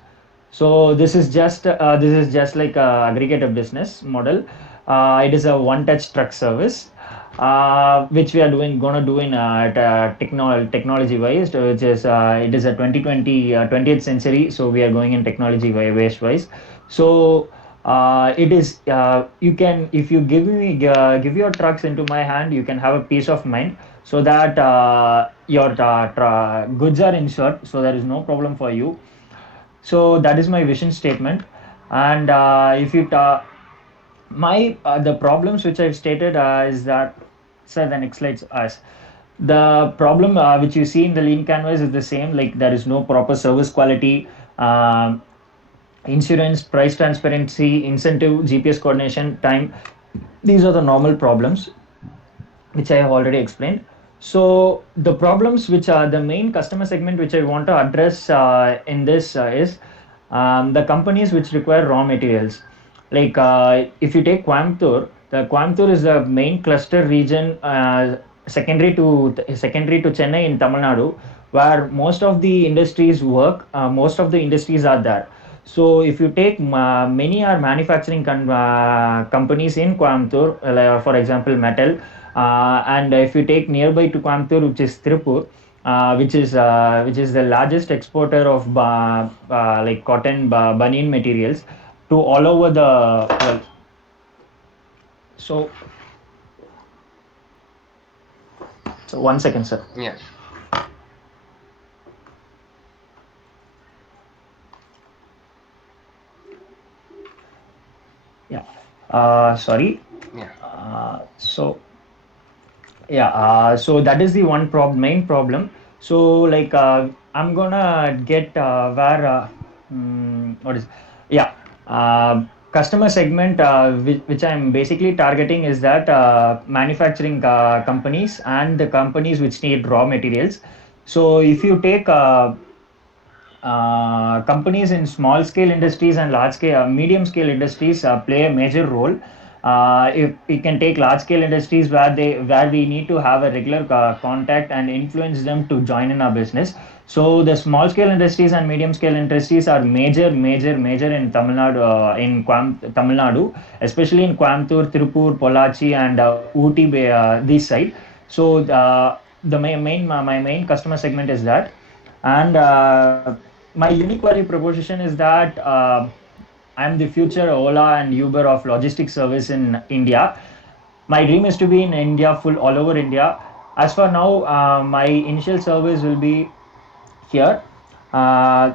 So this is just like a aggregator business model. It is a one touch truck service which we are gonna do in technology wise, which is it is a 2020 20th century, so we are going in technology wise. So it is you can, if you give your trucks into my hand, you can have a peace of mind, so that your goods are insured, so there is no problem for you. So that is my vision statement. And if you my the problems which I've stated is that, sir, the next slide us. The problem which you see in the lean canvas is the same, like there is no proper service quality, insurance, price transparency, incentive, GPS coordination, time. These are the normal problems which I have already explained. So the problems which are the main customer segment which I want to address in this is the companies which require raw materials. Like if you take Coimbatore, the Coimbatore is the main cluster region, secondary to Chennai in Tamil Nadu, where most of the industries work. Most of the industries are there. So if you take many are manufacturing companies in Coimbatore, for example, metal. And if you take nearby to Coimbatore, which is Tirupur, which is the largest exporter of like cotton banyan materials to all over the world. So, so 1 second, sir. Yeah. Yeah. Sorry. Yeah. So yeah. So that is the main problem. So like I'm gonna get where what is, yeah, customer segment which I'm basically targeting is that manufacturing companies and the companies which need raw materials. So if you take companies in small scale industries and large scale medium scale industries play a major role. If we can take large scale industries where we need to have a regular contact and influence them to join in our business. So the small scale industries and medium scale industries are major in Tamil Nadu, Tamil Nadu, especially in Coimbatore, Tirupur, Pollachi, and Ooty, this side. So my main customer segment is that, and my unique value proposition is that I'm the future Ola and Uber of logistics service in India. My dream is to be in India, full all over India. As for now, my initial service will be here. Uh,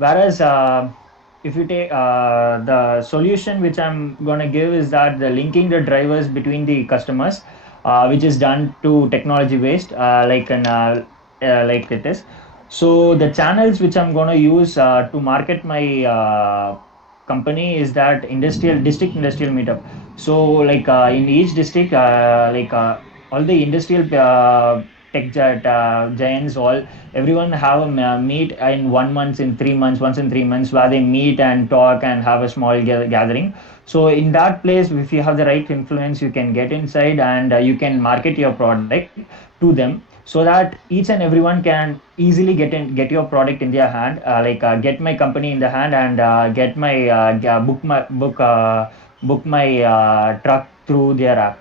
Whereas, if you take the solution which I'm gonna give is that the linking the drivers between the customers, which is done to technology based, like it is. So the channels which I'm gonna use to market my company is that industrial meetup. So like in each district, all the industrial giants, all everyone have a meet in 1 month, in 3 months, once in 3 months, where they meet and talk and have a small gathering. So in that place, if you have the right influence, you can get inside and you can market your product to them, so that each and everyone can easily get your product in their hand, get my company in the hand, and get my book my truck through their app.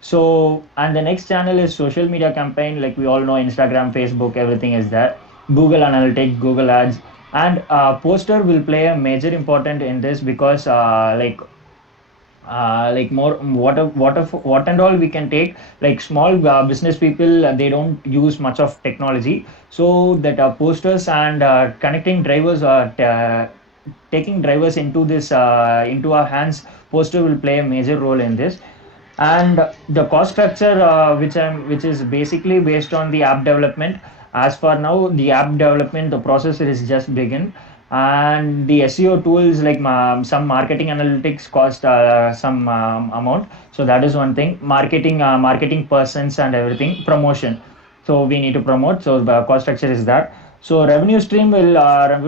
So, and the next channel is social media campaign. Like we all know, Instagram, Facebook, everything is there. Google Analytics, Google Ads, and poster will play a major important in this, because more what and all we can take, like small business people, they don't use much of technology, so that posters and connecting drivers, taking drivers into this into our hands, poster will play a major role in this. And the cost structure, which is basically based on the app development. As for now, the app development, the process is just begin, and the SEO tools, like some marketing analytics cost some amount. So that is one thing. Marketing persons and everything, promotion. So we need to promote. So the cost structure is that. So revenue stream, we are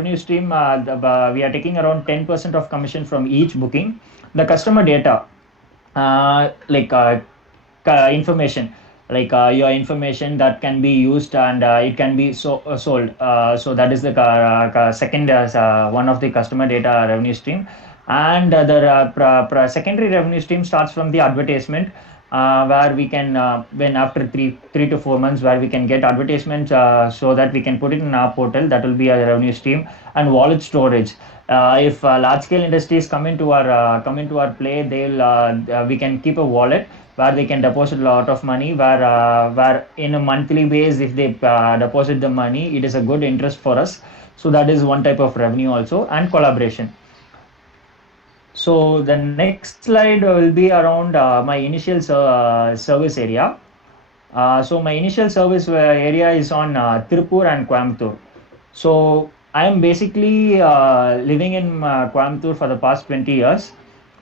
taking around 10% of commission from each booking. The customer data, like information, like your information that can be used, and it can be sold. So that is the second one of the customer data revenue stream. And the secondary revenue stream starts from the advertisement, where we can, when after 3 to 4 months, where we can get advertisements, so that we can put it in our portal. That will be a revenue stream. And wallet storage, if large scale industries come into our play, they'll we can keep a wallet where they can deposit a lot of money, where in a monthly base, if they deposit the money, it is a good interest for us. So that is one type of revenue also. And collaboration. So the next slide will be around my initial service area. So my initial service area is on Tirupur and Coimbatore. So I am basically living in Coimbatore for the past 20 years.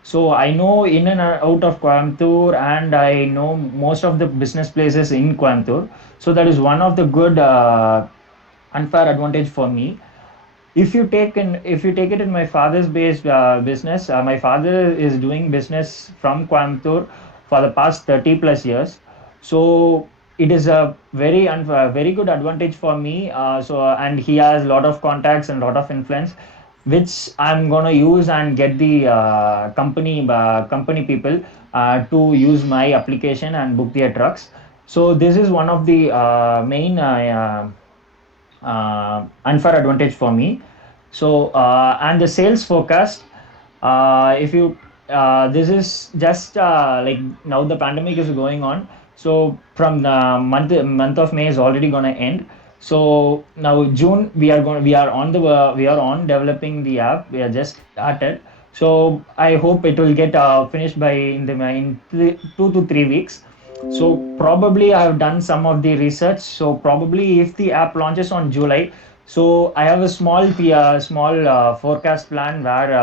So I know in and out of Coimbatore, and I know most of the business places in Coimbatore. So that is one of the good unfair advantage for me. If you take it in my father's based business, my father is doing business from Coimbatore for the past 30 plus years. So it is a very good advantage for me. And he has a lot of contacts and a lot of influence, which I'm gonna use and get the company people to use my application and book their trucks. So this is one of the main unfair advantage for me. So and the sales forecast, if you this is just like now the pandemic is going on. So from the month of May is already going to end. So now June, we are on developing the app. We are just started. So I hope it will get finished by in 2 to 3 weeks. So probably I have done some of the research. So probably if the app launches on July, so I have a small forecast plan where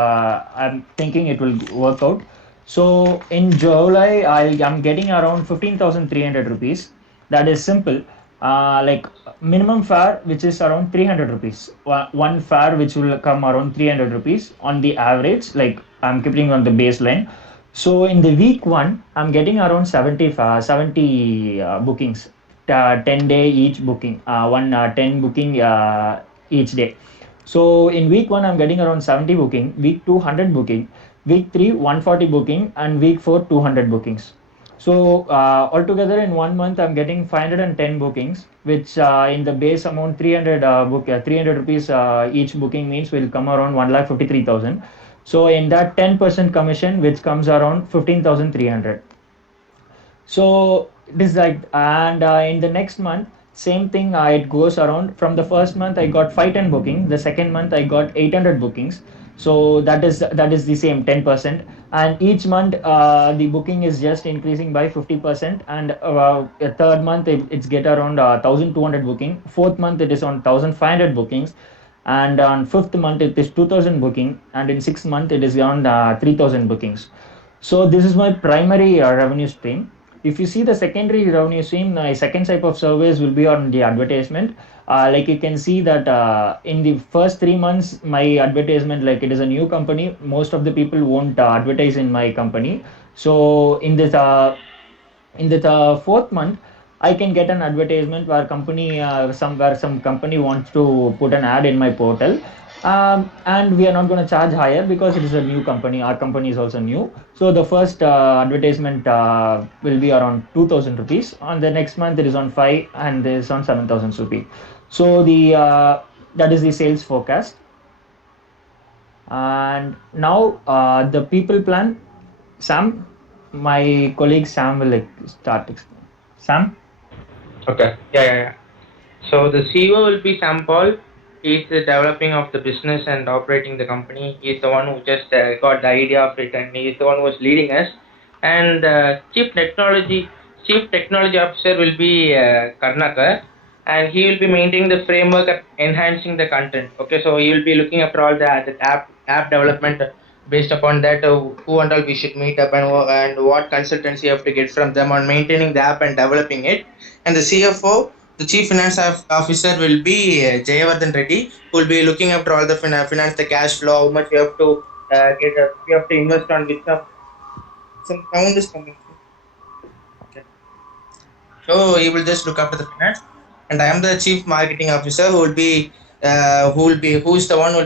I'm thinking it will work out. So in July, I'm getting around 15,300 rupees. That is simple. Like minimum fare, which is around 300 rupees. One fare which will come around 300 rupees on the average. Like I'm keeping on the baseline. So in the week one, I'm getting around 70 bookings, 10-day each booking, 10 booking each day. So in week one, I'm getting around 70 booking, week 200 booking, week three, 140 booking, and week four, 200 bookings. So altogether in 1 month, I'm getting 510 bookings, which in the base amount 300 rupees each booking means will come around 1,53,000. So in that 10% commission, which comes around 15,300. So it is like, and in the next month, same thing. It goes around. From the first month, I got 510 booking. The second month, I got 800 bookings. So that is the same 10%. And each month, the booking is just increasing by 50%. And a third month, it's get around 1,200 booking. Fourth month, it is on 1,500 bookings. And on fifth month, it is 2,000 booking. And in sixth month, it is around 3,000 bookings. So this is my primary revenue stream. If you see the secondary revenue stream, my second type of service will be on the advertisement. Like you can see that in the first 3 months, my advertisement, like it is a new company, most of the people won't advertise in my company. So in the fourth month, I can get an advertisement where some company wants to put an ad in my portal. And we are not going to charge higher because it is a new company. Our company is also new. So the first advertisement will be around 2,000 rupees. On the next month, it is on 5 and this is on 7,000 rupees. So that is the sales forecast. And now the people plan, Sam, my colleague Sam will like start explaining. Sam? Okay. Yeah. So the CEO will be Sam Paul. He's the developing of the business and operating the company. He's the one who just got the idea of it, and he's the one who was leading us. And chief technology officer will be Karnaka, and he will be maintaining the framework and enhancing the content. Okay, so he will be looking after all the app development. Based upon that, who and all we should meet up, and what consultancy you have to get from them on maintaining the app and developing it. And the CFO, the Chief Finance Officer, will be Jayavardhan Reddy, who will be looking after all the finance, the cash flow, how much you have to you have to invest on which of some sound is coming. Okay. So he will just look after the finance, and I am the Chief Marketing Officer, who's the one who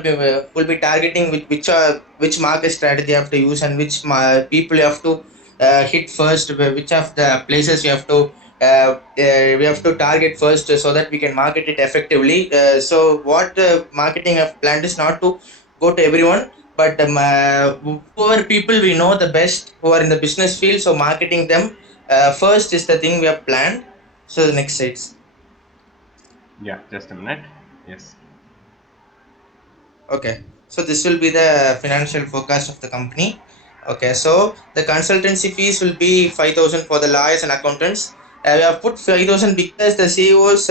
will be targeting which market strategy you have to use, and which people you have to hit first, which of the places you have to we have to target first, so that we can market it effectively. So what marketing I've planned is not to go to everyone, but whoever people we know the best who are in the business field, so marketing them first is the thing we have planned. So the next slides. Yeah, just a minute. Yes. Okay, so this will be the financial forecast of the company. Okay, so the consultancy fees will be 5,000 for the lawyers and accountants. We have put 5,000 because the CEO's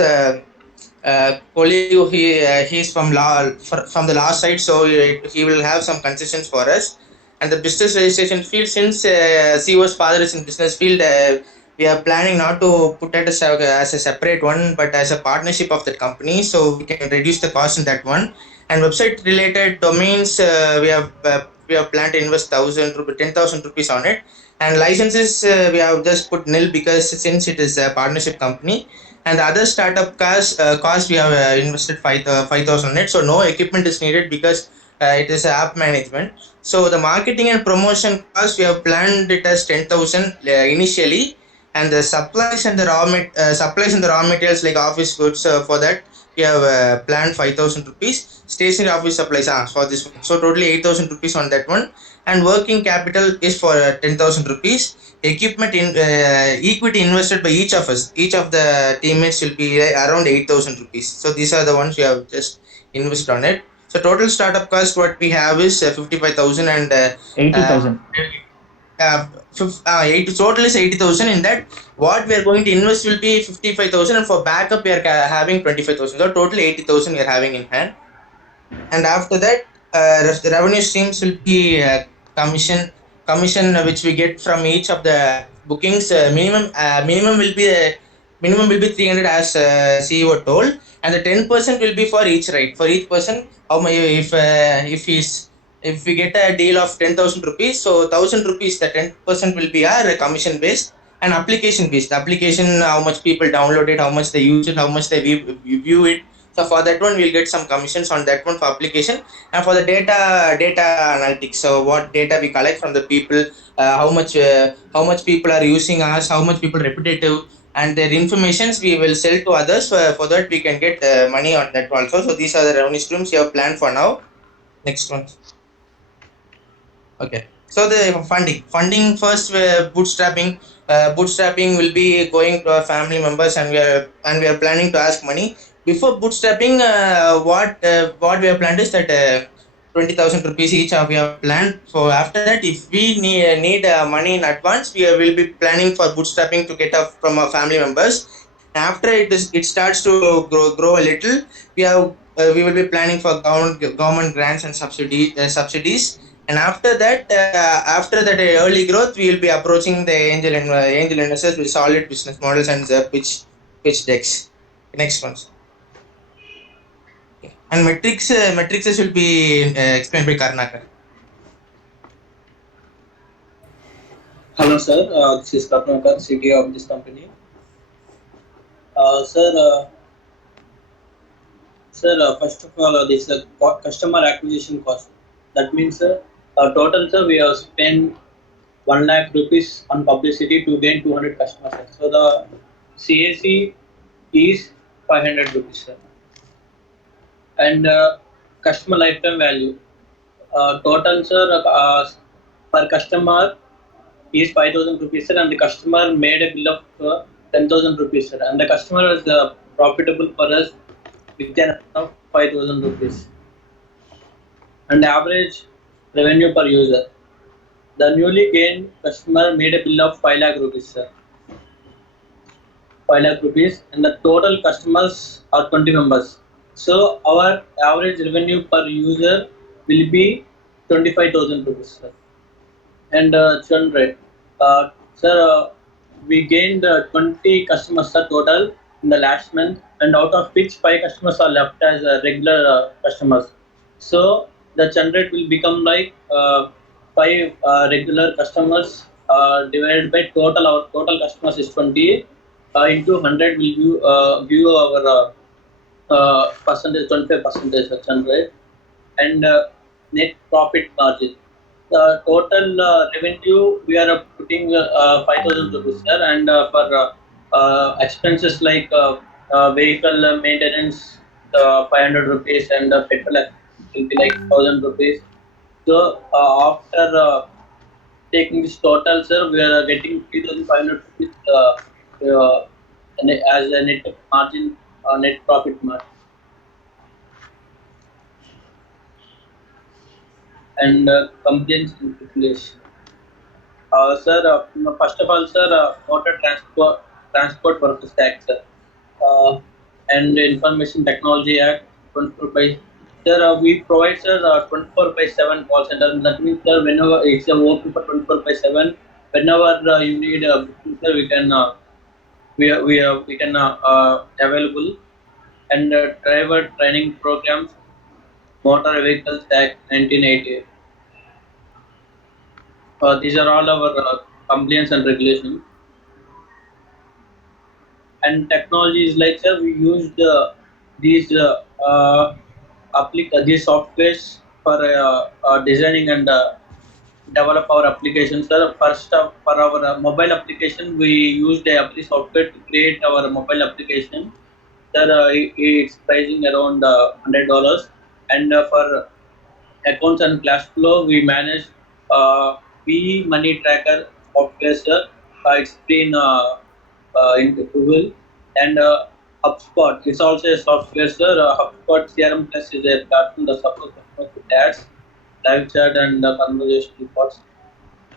colleague, he's from the law side, so he will have some concessions for us. And the business registration field, since CEO's father is in business field, we are planning not to put it as a separate one, but as a partnership of the company, so we can reduce the cost in that one. And website related domains, we have planned to invest 10,000 rupees on it. And licenses, we have just put nil, because since it is a partnership company. And the other startup cost we have invested 5,000 on it, so no equipment is needed, because it is app management. So the marketing and promotion cost, we have planned it as 10,000 initially. And the supplies and the raw materials like office goods, for that we have planned 5,000 rupees. Stationary office supplies for this one, so totally 8,000 rupees on that one. And working capital is for 10,000 rupees. Equipment in equity invested by each of the teammates will be around 8,000 rupees. So these are the ones we have just invested on it. So total startup cost what we have is 55,000, and 80,000. total is 80,000. In that, what we are going to invest will be 55,000, and for backup we are having 25,000. So total 80,000 we are having in hand. And after that, the revenue streams will be commission which we get from each of the bookings. Minimum will be 300, as CEO told, and the 10% will be for each, right, for each person. How many, if he's if we get a deal of 10,000 rupees, so 1,000 rupees, the 10% will be our commission based and application based. The application, how much people download it, how much they use it, how much they view it. So for that one, we'll get some commissions on that one for application. And for the data analytics. So what data we collect from the people, how much people are using us, how much people repetitive, and their informations we will sell to others. For that we can get money on that also. So these are the revenue streams we have planned for now. Next one. Okay. So the funding first, bootstrapping. Bootstrapping will be going to our family members, and we are planning to ask money before bootstrapping. What we have planned is that 20,000 rupees each. We have planned. So after that, if we need money in advance, will be planning for bootstrapping to get up from our family members. After it starts to grow a little, we will be planning for government grants and subsidies. And after that early growth, we will be approaching the angel investors with solid business models and pitch decks. Next one. Okay. And metrics will be explained by Karnakar. Hello, sir. This is Karnakar, CTO of this company. Sir, first of all, this is a customer acquisition cost. That means, total, sir, we have spent 1 lakh rupees on publicity to gain 200 customers. Sir. So the CAC is 500 rupees, sir. And customer lifetime value, total, sir, per customer is 5,000 rupees, sir, and the customer made a bill of 10,000 rupees, sir, and the customer was profitable for us with an amount of 5,000 rupees. And average revenue per user, the newly gained customer made a bill of 5 lakh rupees, sir. 5 lakh rupees, and the total customers are 20 members. So our average revenue per user will be 25,000 rupees, sir. And churn rate, sir, we gained 20 customers total in the last month, and out of which 5 customers are left as regular customers. So the churn rate will become like 5 regular customers divided by total. Our total customers is 20 into 100 will give our percentage, 25% churn rate. And net profit margin, the total revenue we are putting 5,000 rupees, sir, and for expenses like vehicle maintenance, 500 rupees, and petrol will be like 1,000 rupees. So after taking this total, sir, we are getting 3,500 rupees as a net margin, net profit margin. And complaints in place. Sir, first of all, sir, motor transport workers tax, sir, and Information Technology Act 24 by. Sir, we provide, sir, 24/7 call center. That means, sir, whenever it's a open for 24/7, whenever you need a booking, sir, we can available. And driver training programs, Motor Vehicles Act 1988. These are all our compliance and regulations. And technologies like, sir, we used these these softwares for designing and develop our applications, sir. First, for our mobile application, we used a Appli software to create our mobile application. Sir, it's pricing around $100. And for accounts and cash flow, we manage V Money Tracker software, sir. It's been in Google. And HubSpot, it's also a software, sir. HubSpot CRM Plus is a platform that supports customers with ads, live chat, and conversational bots.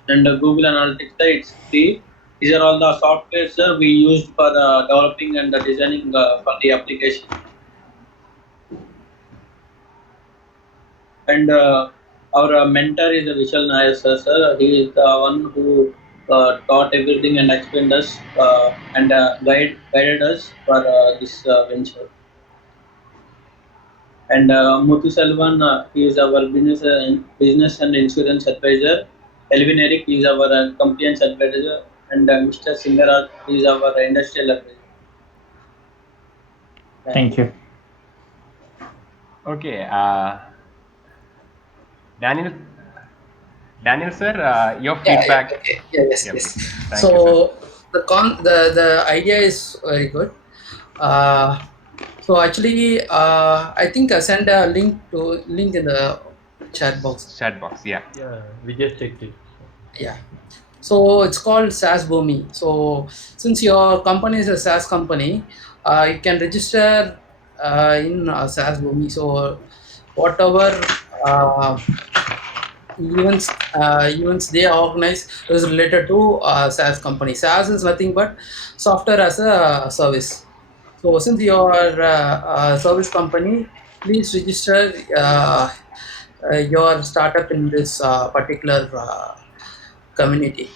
And Google Analytics, sir, it's free. These are all the software, sir, we used for developing and designing for the application. And our mentor is a Vishal Nair, sir. He is the one who taught everything and explained us and guided us for this venture. And Muthu Selvan, he is our business and insurance advisor. Elvin Eric is our compliance advisor, and Mr. Singaraj is our industrial advisor. Thank you. Okay. Daniel, Daniel sir, your Yeah, feedback. okay. Yeah, yes, Yeah, yes. please. Thank So you, sir. the idea is very good. Uh, so actually, I think I sent a link in the chat box. Chat box. Yeah. Yeah, we just checked it. Yeah. So it's called SaaS Boomi. So since your company is a SaaS company, you can register in SaaS Boomi. So whatever uh, events they organize is related to SaaS company. SaaS is nothing but software as a service. So since you are a service company, please register your startup in this particular community,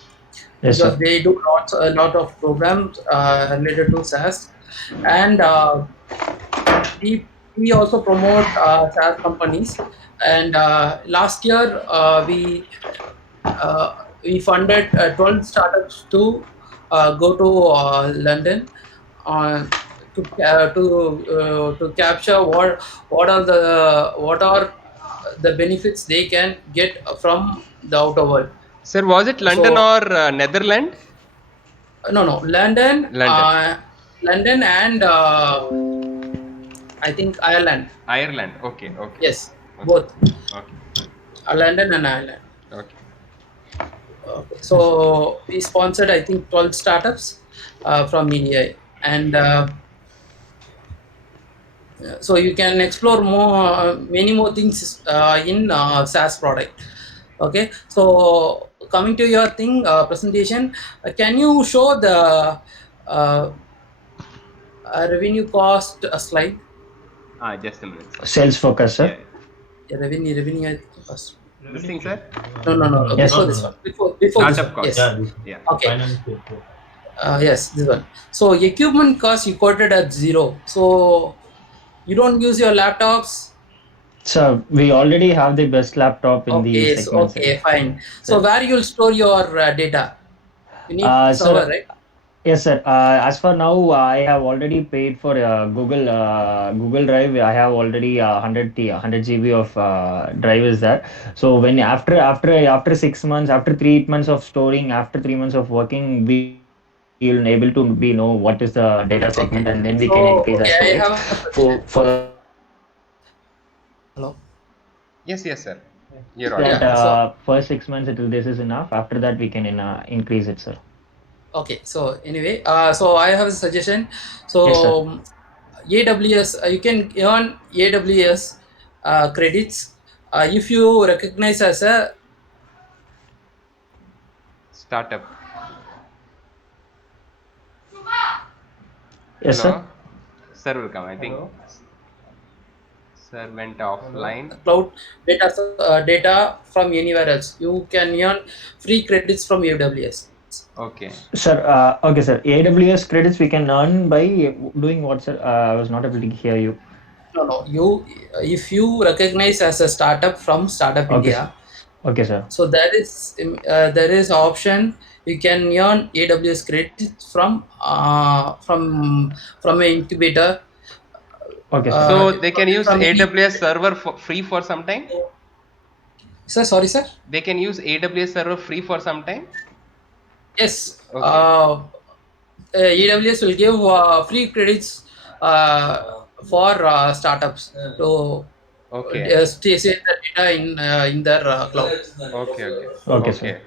Yes, because sir. they do a lot of programs related to SaaS, and we also promote SaaS companies. And last year we funded 12 startups to go to London uh, to capture what are the benefits they can get from the outer world. Sir, was it London So or Netherlands? no, London. London and I think Ireland. Ireland. Okay. Okay. Yes, Okay. both Okay. London and Ireland. Okay. Okay. So we sponsored, I think, 12 startups from India, and so you can explore many more things in SaaS product. Okay. So coming to your presentation, can you show the uh, revenue cost slide? Just a minute, sir. Sales focus, Yeah. sir. Yeah, revenue cost. This thing, sir. No. Yes. Before this one. Before this Startup one. cost. Yes. Yeah, this Yeah. Okay. finance. Yes, this one. So equipment cost you quoted at 0. So you don't use your laptops. So we already have the best laptop in the Okay, so segment, sir. okay, fine. So where you'll store your data? You need server, Sir, right? yes, sir. As for now, I have already paid for Google Drive. I have already 100 GB of drive is there. So when after 6 months, after 3 months of storing, after 3 months of working, we will able to be know what is the data segment, and then we can Okay. increase our So storage okay, I have a for suggestion. Hello. Yes, yes, sir. You're that audible. Yeah. So first 6 months this is enough. After that, we can increase it, sir. okay. So anyway, so I have a suggestion. Yes, sir. So AWS, you can earn AWS credits if you recognize as a Startup. Yes, Hello. sir. Sir will come. I think Hello? sir went offline. cloud data from anywhere else. You can earn free credits from AWS. Okay. Sir, okay, sir. AWS credits we can earn by doing what, sir? I was not able to hear you. No. You if you recognize as a startup from Startup Okay, sir. India, Okay, sir. so there is option you can earn AWS credits from an incubator. Okay, sir. So they can use From AWS server for free for some time. sir, sorry, sir. They can use AWS server free for some time. Yes, Okay. AWS will give free credits for startups to Okay. stay save the data in their cloud. Okay. Okay. Okay, sir. Okay.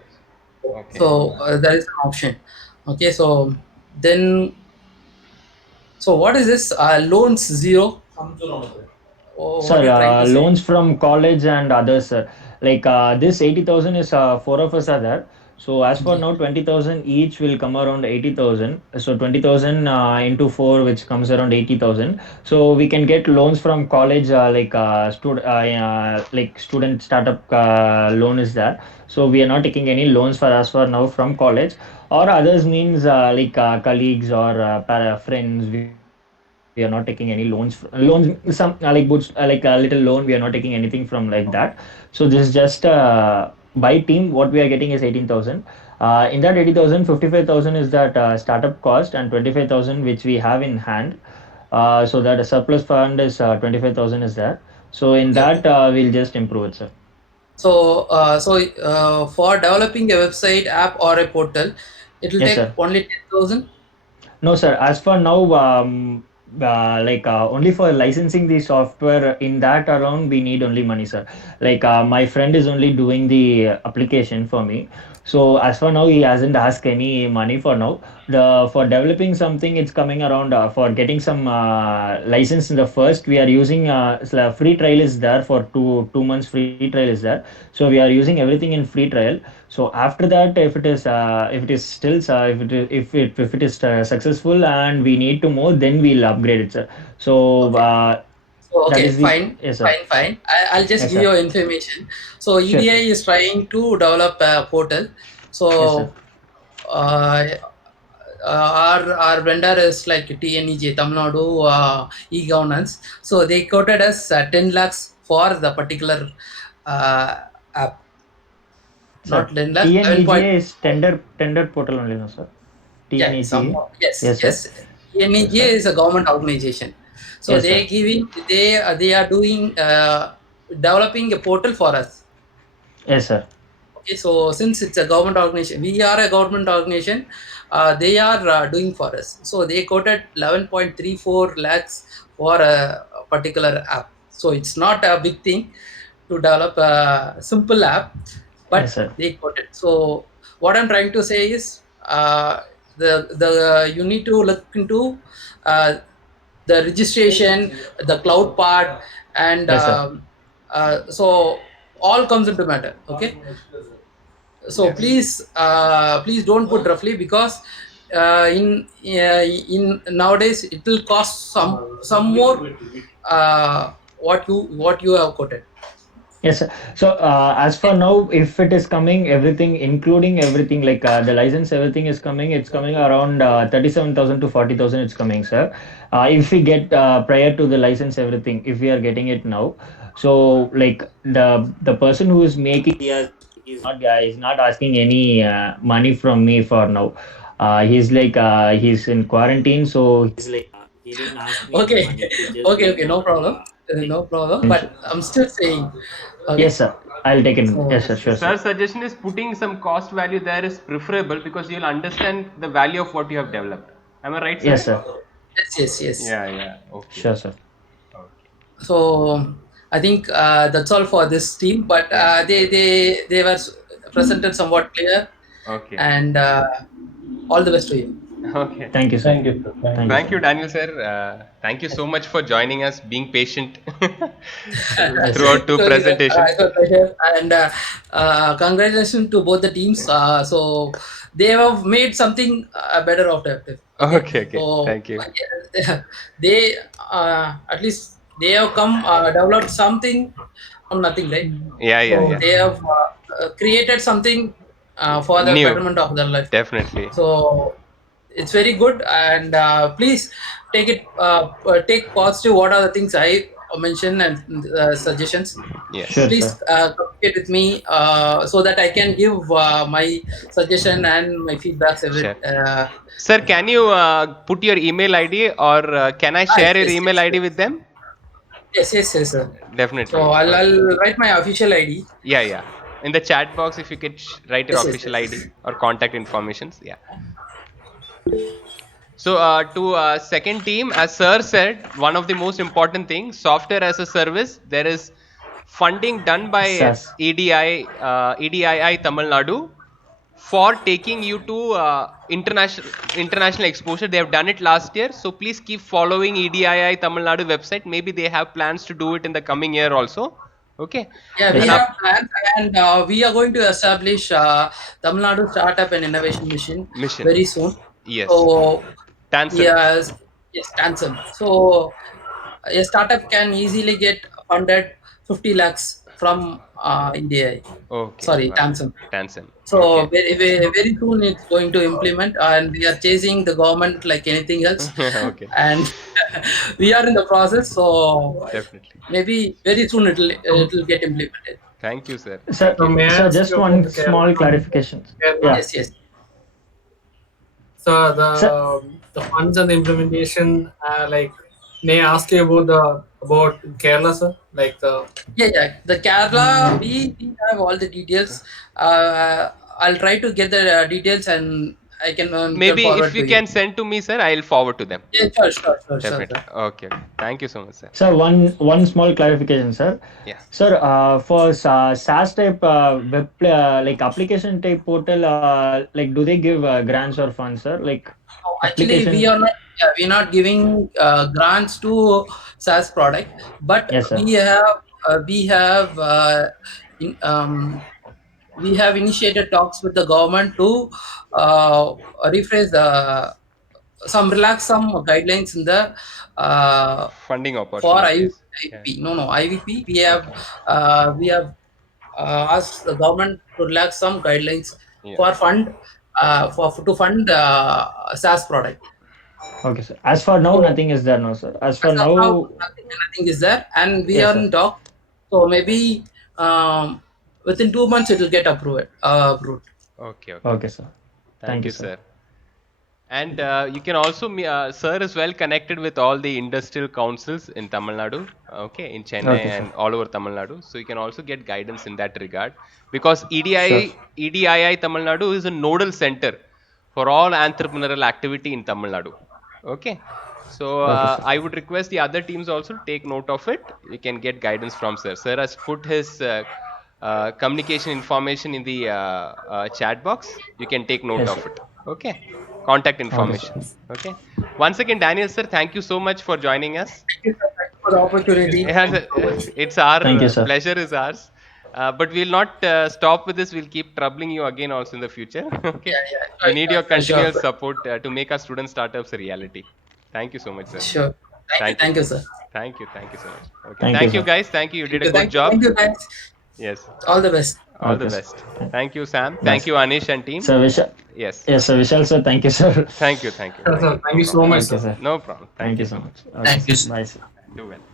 Okay. So there is an option. Okay, so then what is this loans zero? Oh, what Sir, you're trying to say? loans from college and others, sir. Like this 80,000 is four of us are there. So as for now, 20,000 each will come around 80,000. So 20,000 into four, which comes around 80,000. So we can get loans from college, like student startup loan is there. So we are not taking any loans for us for now from college, or others means like colleagues or friends. We can take loans from We are not taking any loans, some like boots, like a little loan. We are not taking anything from like that. So this is just by team. What we are getting is 18,000. In that 80,000, 55,000 is that startup cost, and 25,000 which we have in hand. So that a surplus fund is 25,000 is there. So in Okay. that we'll just improve it, sir. So for developing a website, app, or a portal, it will Yes, take sir. only 10,000. No, sir. As for now, only for licensing the software in that around, we need only money, sir. My friend is only doing the application for me. So as for now, he hasn't asked any money for now. The for developing something, it's coming around for getting some license in the first. We are using free trial is there for two months. Free trial is there. So we are using everything in free trial. So after that, if it is still if it is successful and we need to more, then we'll upgrade it, sir. So Okay. So that okay, is the fine, yes, sir. fine, fine. I'll just Yes, give sir. you information. So Sure, EDI sir. is trying to develop a portal. Yes, sir. So uh, our vendor is like TNEJ, Tamil Nadu e-governance. So they quoted us 10 lakhs for the particular app, Sir, not 10 lakhs, 7. TNEGA is tender portal only, no, sir. Yeah, TNEGA. somehow. Yes, Yes, sir. yes. Yes, NEJ sir. is a government organization. So Yes, sir. they are doing developing a portal for us. Yes, sir. Okay, so since it's a government organization, we are a government organization. They are doing for us. So they quoted 11.34 lakhs for a particular app. So it's not a big thing to develop a simple app, Yes, but sir. they quoted. So what I'm trying to say is, the you need to look into uh, the registration, the cloud part, and Yes, sir. so all comes into matter. Okay, so Yes. please don't put roughly, because in nowadays it will cost some more what you have quoted. Yes, sir. So, as for now, if it is coming, everything, including everything, like the license, everything is coming, it's coming around 37,000 to 40,000, it's coming, sir. If we get prior to the license, everything, if we are getting it now. So, like the person who is making he's not asking any money from me for now. He's in quarantine, so he's like he didn't ask me any Okay, money. He just okay, gave no me problem. No problem, but I'm still saying, okay. yes, sir. I'll take it. So Yes, sir. Sure, sir. Sir, suggestion is putting some cost value there is preferable because you'll understand the value of what you have developed. Am I right, Yes, sir? sir. yes. Yeah, yeah. Okay. Sure, sir. Okay. So I think that's all for this team, but Yeah. they were presented somewhat clear, Okay. and all the best to you. Okay. Thank you, sir. Thank you, sir. Thank you Thank so you, much. Daniel, sir. Thank you so much for joining us, being patient Yes, sir. throughout two So presentations. it's a pleasure, and congratulations to both the teams. So they have made something better out of it. Okay, Okay, okay. so Thank you. they at least they have come developed something from nothing, right? Yeah, yeah, So yeah. they have created something for the New. betterment of their life. Definitely. So it's very good, and please take positive. What are the things I mentioned, and suggestions? Sure, Yes. Please sir. communicate with me so that I can give my suggestion and my feedbacks. Sure. Sir, can you put your email ID or can I share your Yes, email yes, ID yes, with them? yes, sir. So Definitely. I'll write my official ID. Yeah, yeah. In the chat box, if you could write your official ID Yes. or contact informations. Yeah. So to second team, as Sir said, one of the most important things, software as a service. There is funding done by SAS. EDII Tamil Nadu for taking you to international exposure. They have done it last year, so please keep following EDII Tamil Nadu website. Maybe they have plans to do it in the coming year also. Okay, Yeah, we Yes, and sir. have plans, and we are going to establish Tamil Nadu Startup and Innovation Mission mission. very soon. Yes, So Tansen. yes, yes, Tansen. So a startup can easily get funded 50 lakhs from India. Okay. Sorry, Wow. Tansen. Tansen. So Okay. very soon it's going to implement, and we are chasing the government like anything else, Okay. and we are in the process. So Definitely. maybe very soon it'll get implemented. Thank you, sir. Sir, Thank So you. may I sir, ask just you about one the small clarification. Kerala? Yeah. Yes, yes. So Sir, the funds and the implementation, like, may I ask you about Kerala, sir? Like the Yeah. The Kerala, we have all the details. I'll try to get the details, and I can Maybe if forward you to you. can send to me, sir, I'll forward to them. Yeah, sure, Definitely. sir. Okay. Okay. Thank you so much, sir. sir, one small clarification, sir. Yeah. Sir, for SaaS type like application type portal, like do they give grants or funds, sir? Like No, actually, we application. are not. Yeah, we are not giving grants to SaaS product, but Yes, sir. in, we have initiated talks with the government to uh, rephrase some relax some guidelines in the Funding for opportunities. Yeah. IVP. No, IVP. Okay. We have asked the government to relax some guidelines Yeah. for fund for to fund SaaS product. Okay, sir. As for now, So nothing is there, no, sir. As for as of now, now, nothing is there, and we yes, are sir. in talk. So maybe within 2 months it will get approved. Approved. Okay. Okay. Okay, sir. Thank Thank you, you, sir. sir. And you can also, sir is well connected with all the industrial councils in Tamil Nadu, okay, in Chennai Okay, sir. and all over Tamil Nadu. So you can also get guidance in that regard because Sure. EDII Tamil Nadu is a nodal center for all entrepreneurial activity in Tamil Nadu. Okay. So Okay, sir. I would request the other teams also to take note of it. You can get guidance from sir. Sir has put his communication information in the chat box. You can take note Yes, of sir. it. Okay. Contact Okay, sir. information. Okay. Once again, Daniel sir, thank you so much for joining us. Thank you, sir. Thank you for the opportunity. Yes, Thank you so much. it's our Thank you, sir. pleasure is ours. But we'll not stop with this. We'll keep troubling you again also in the future. Okay. We need your Sure. continuous support to make our student startups a reality. Thank you so much, sir. Sure. Thank you. Thank you, sir. Thank you. Thank you so much. Okay. Thank you, Thank you, sir. guys. Thank you. You did a good Thank job. you, guys. Yes. All the best. All the Okay, sir. best. Thank you, Sam. Bye, Thank sir. you, Anish and team. Sir, Vishal. Yes. Yes, sir. Vishal, sir. Thank you, sir. Thank you. Thank you. Sir, Thank you. thank you so much, Okay, sir. sir. No problem. Thank you so so much. much. Okay, Thank you, sir. sir. Bye, sir. Do well.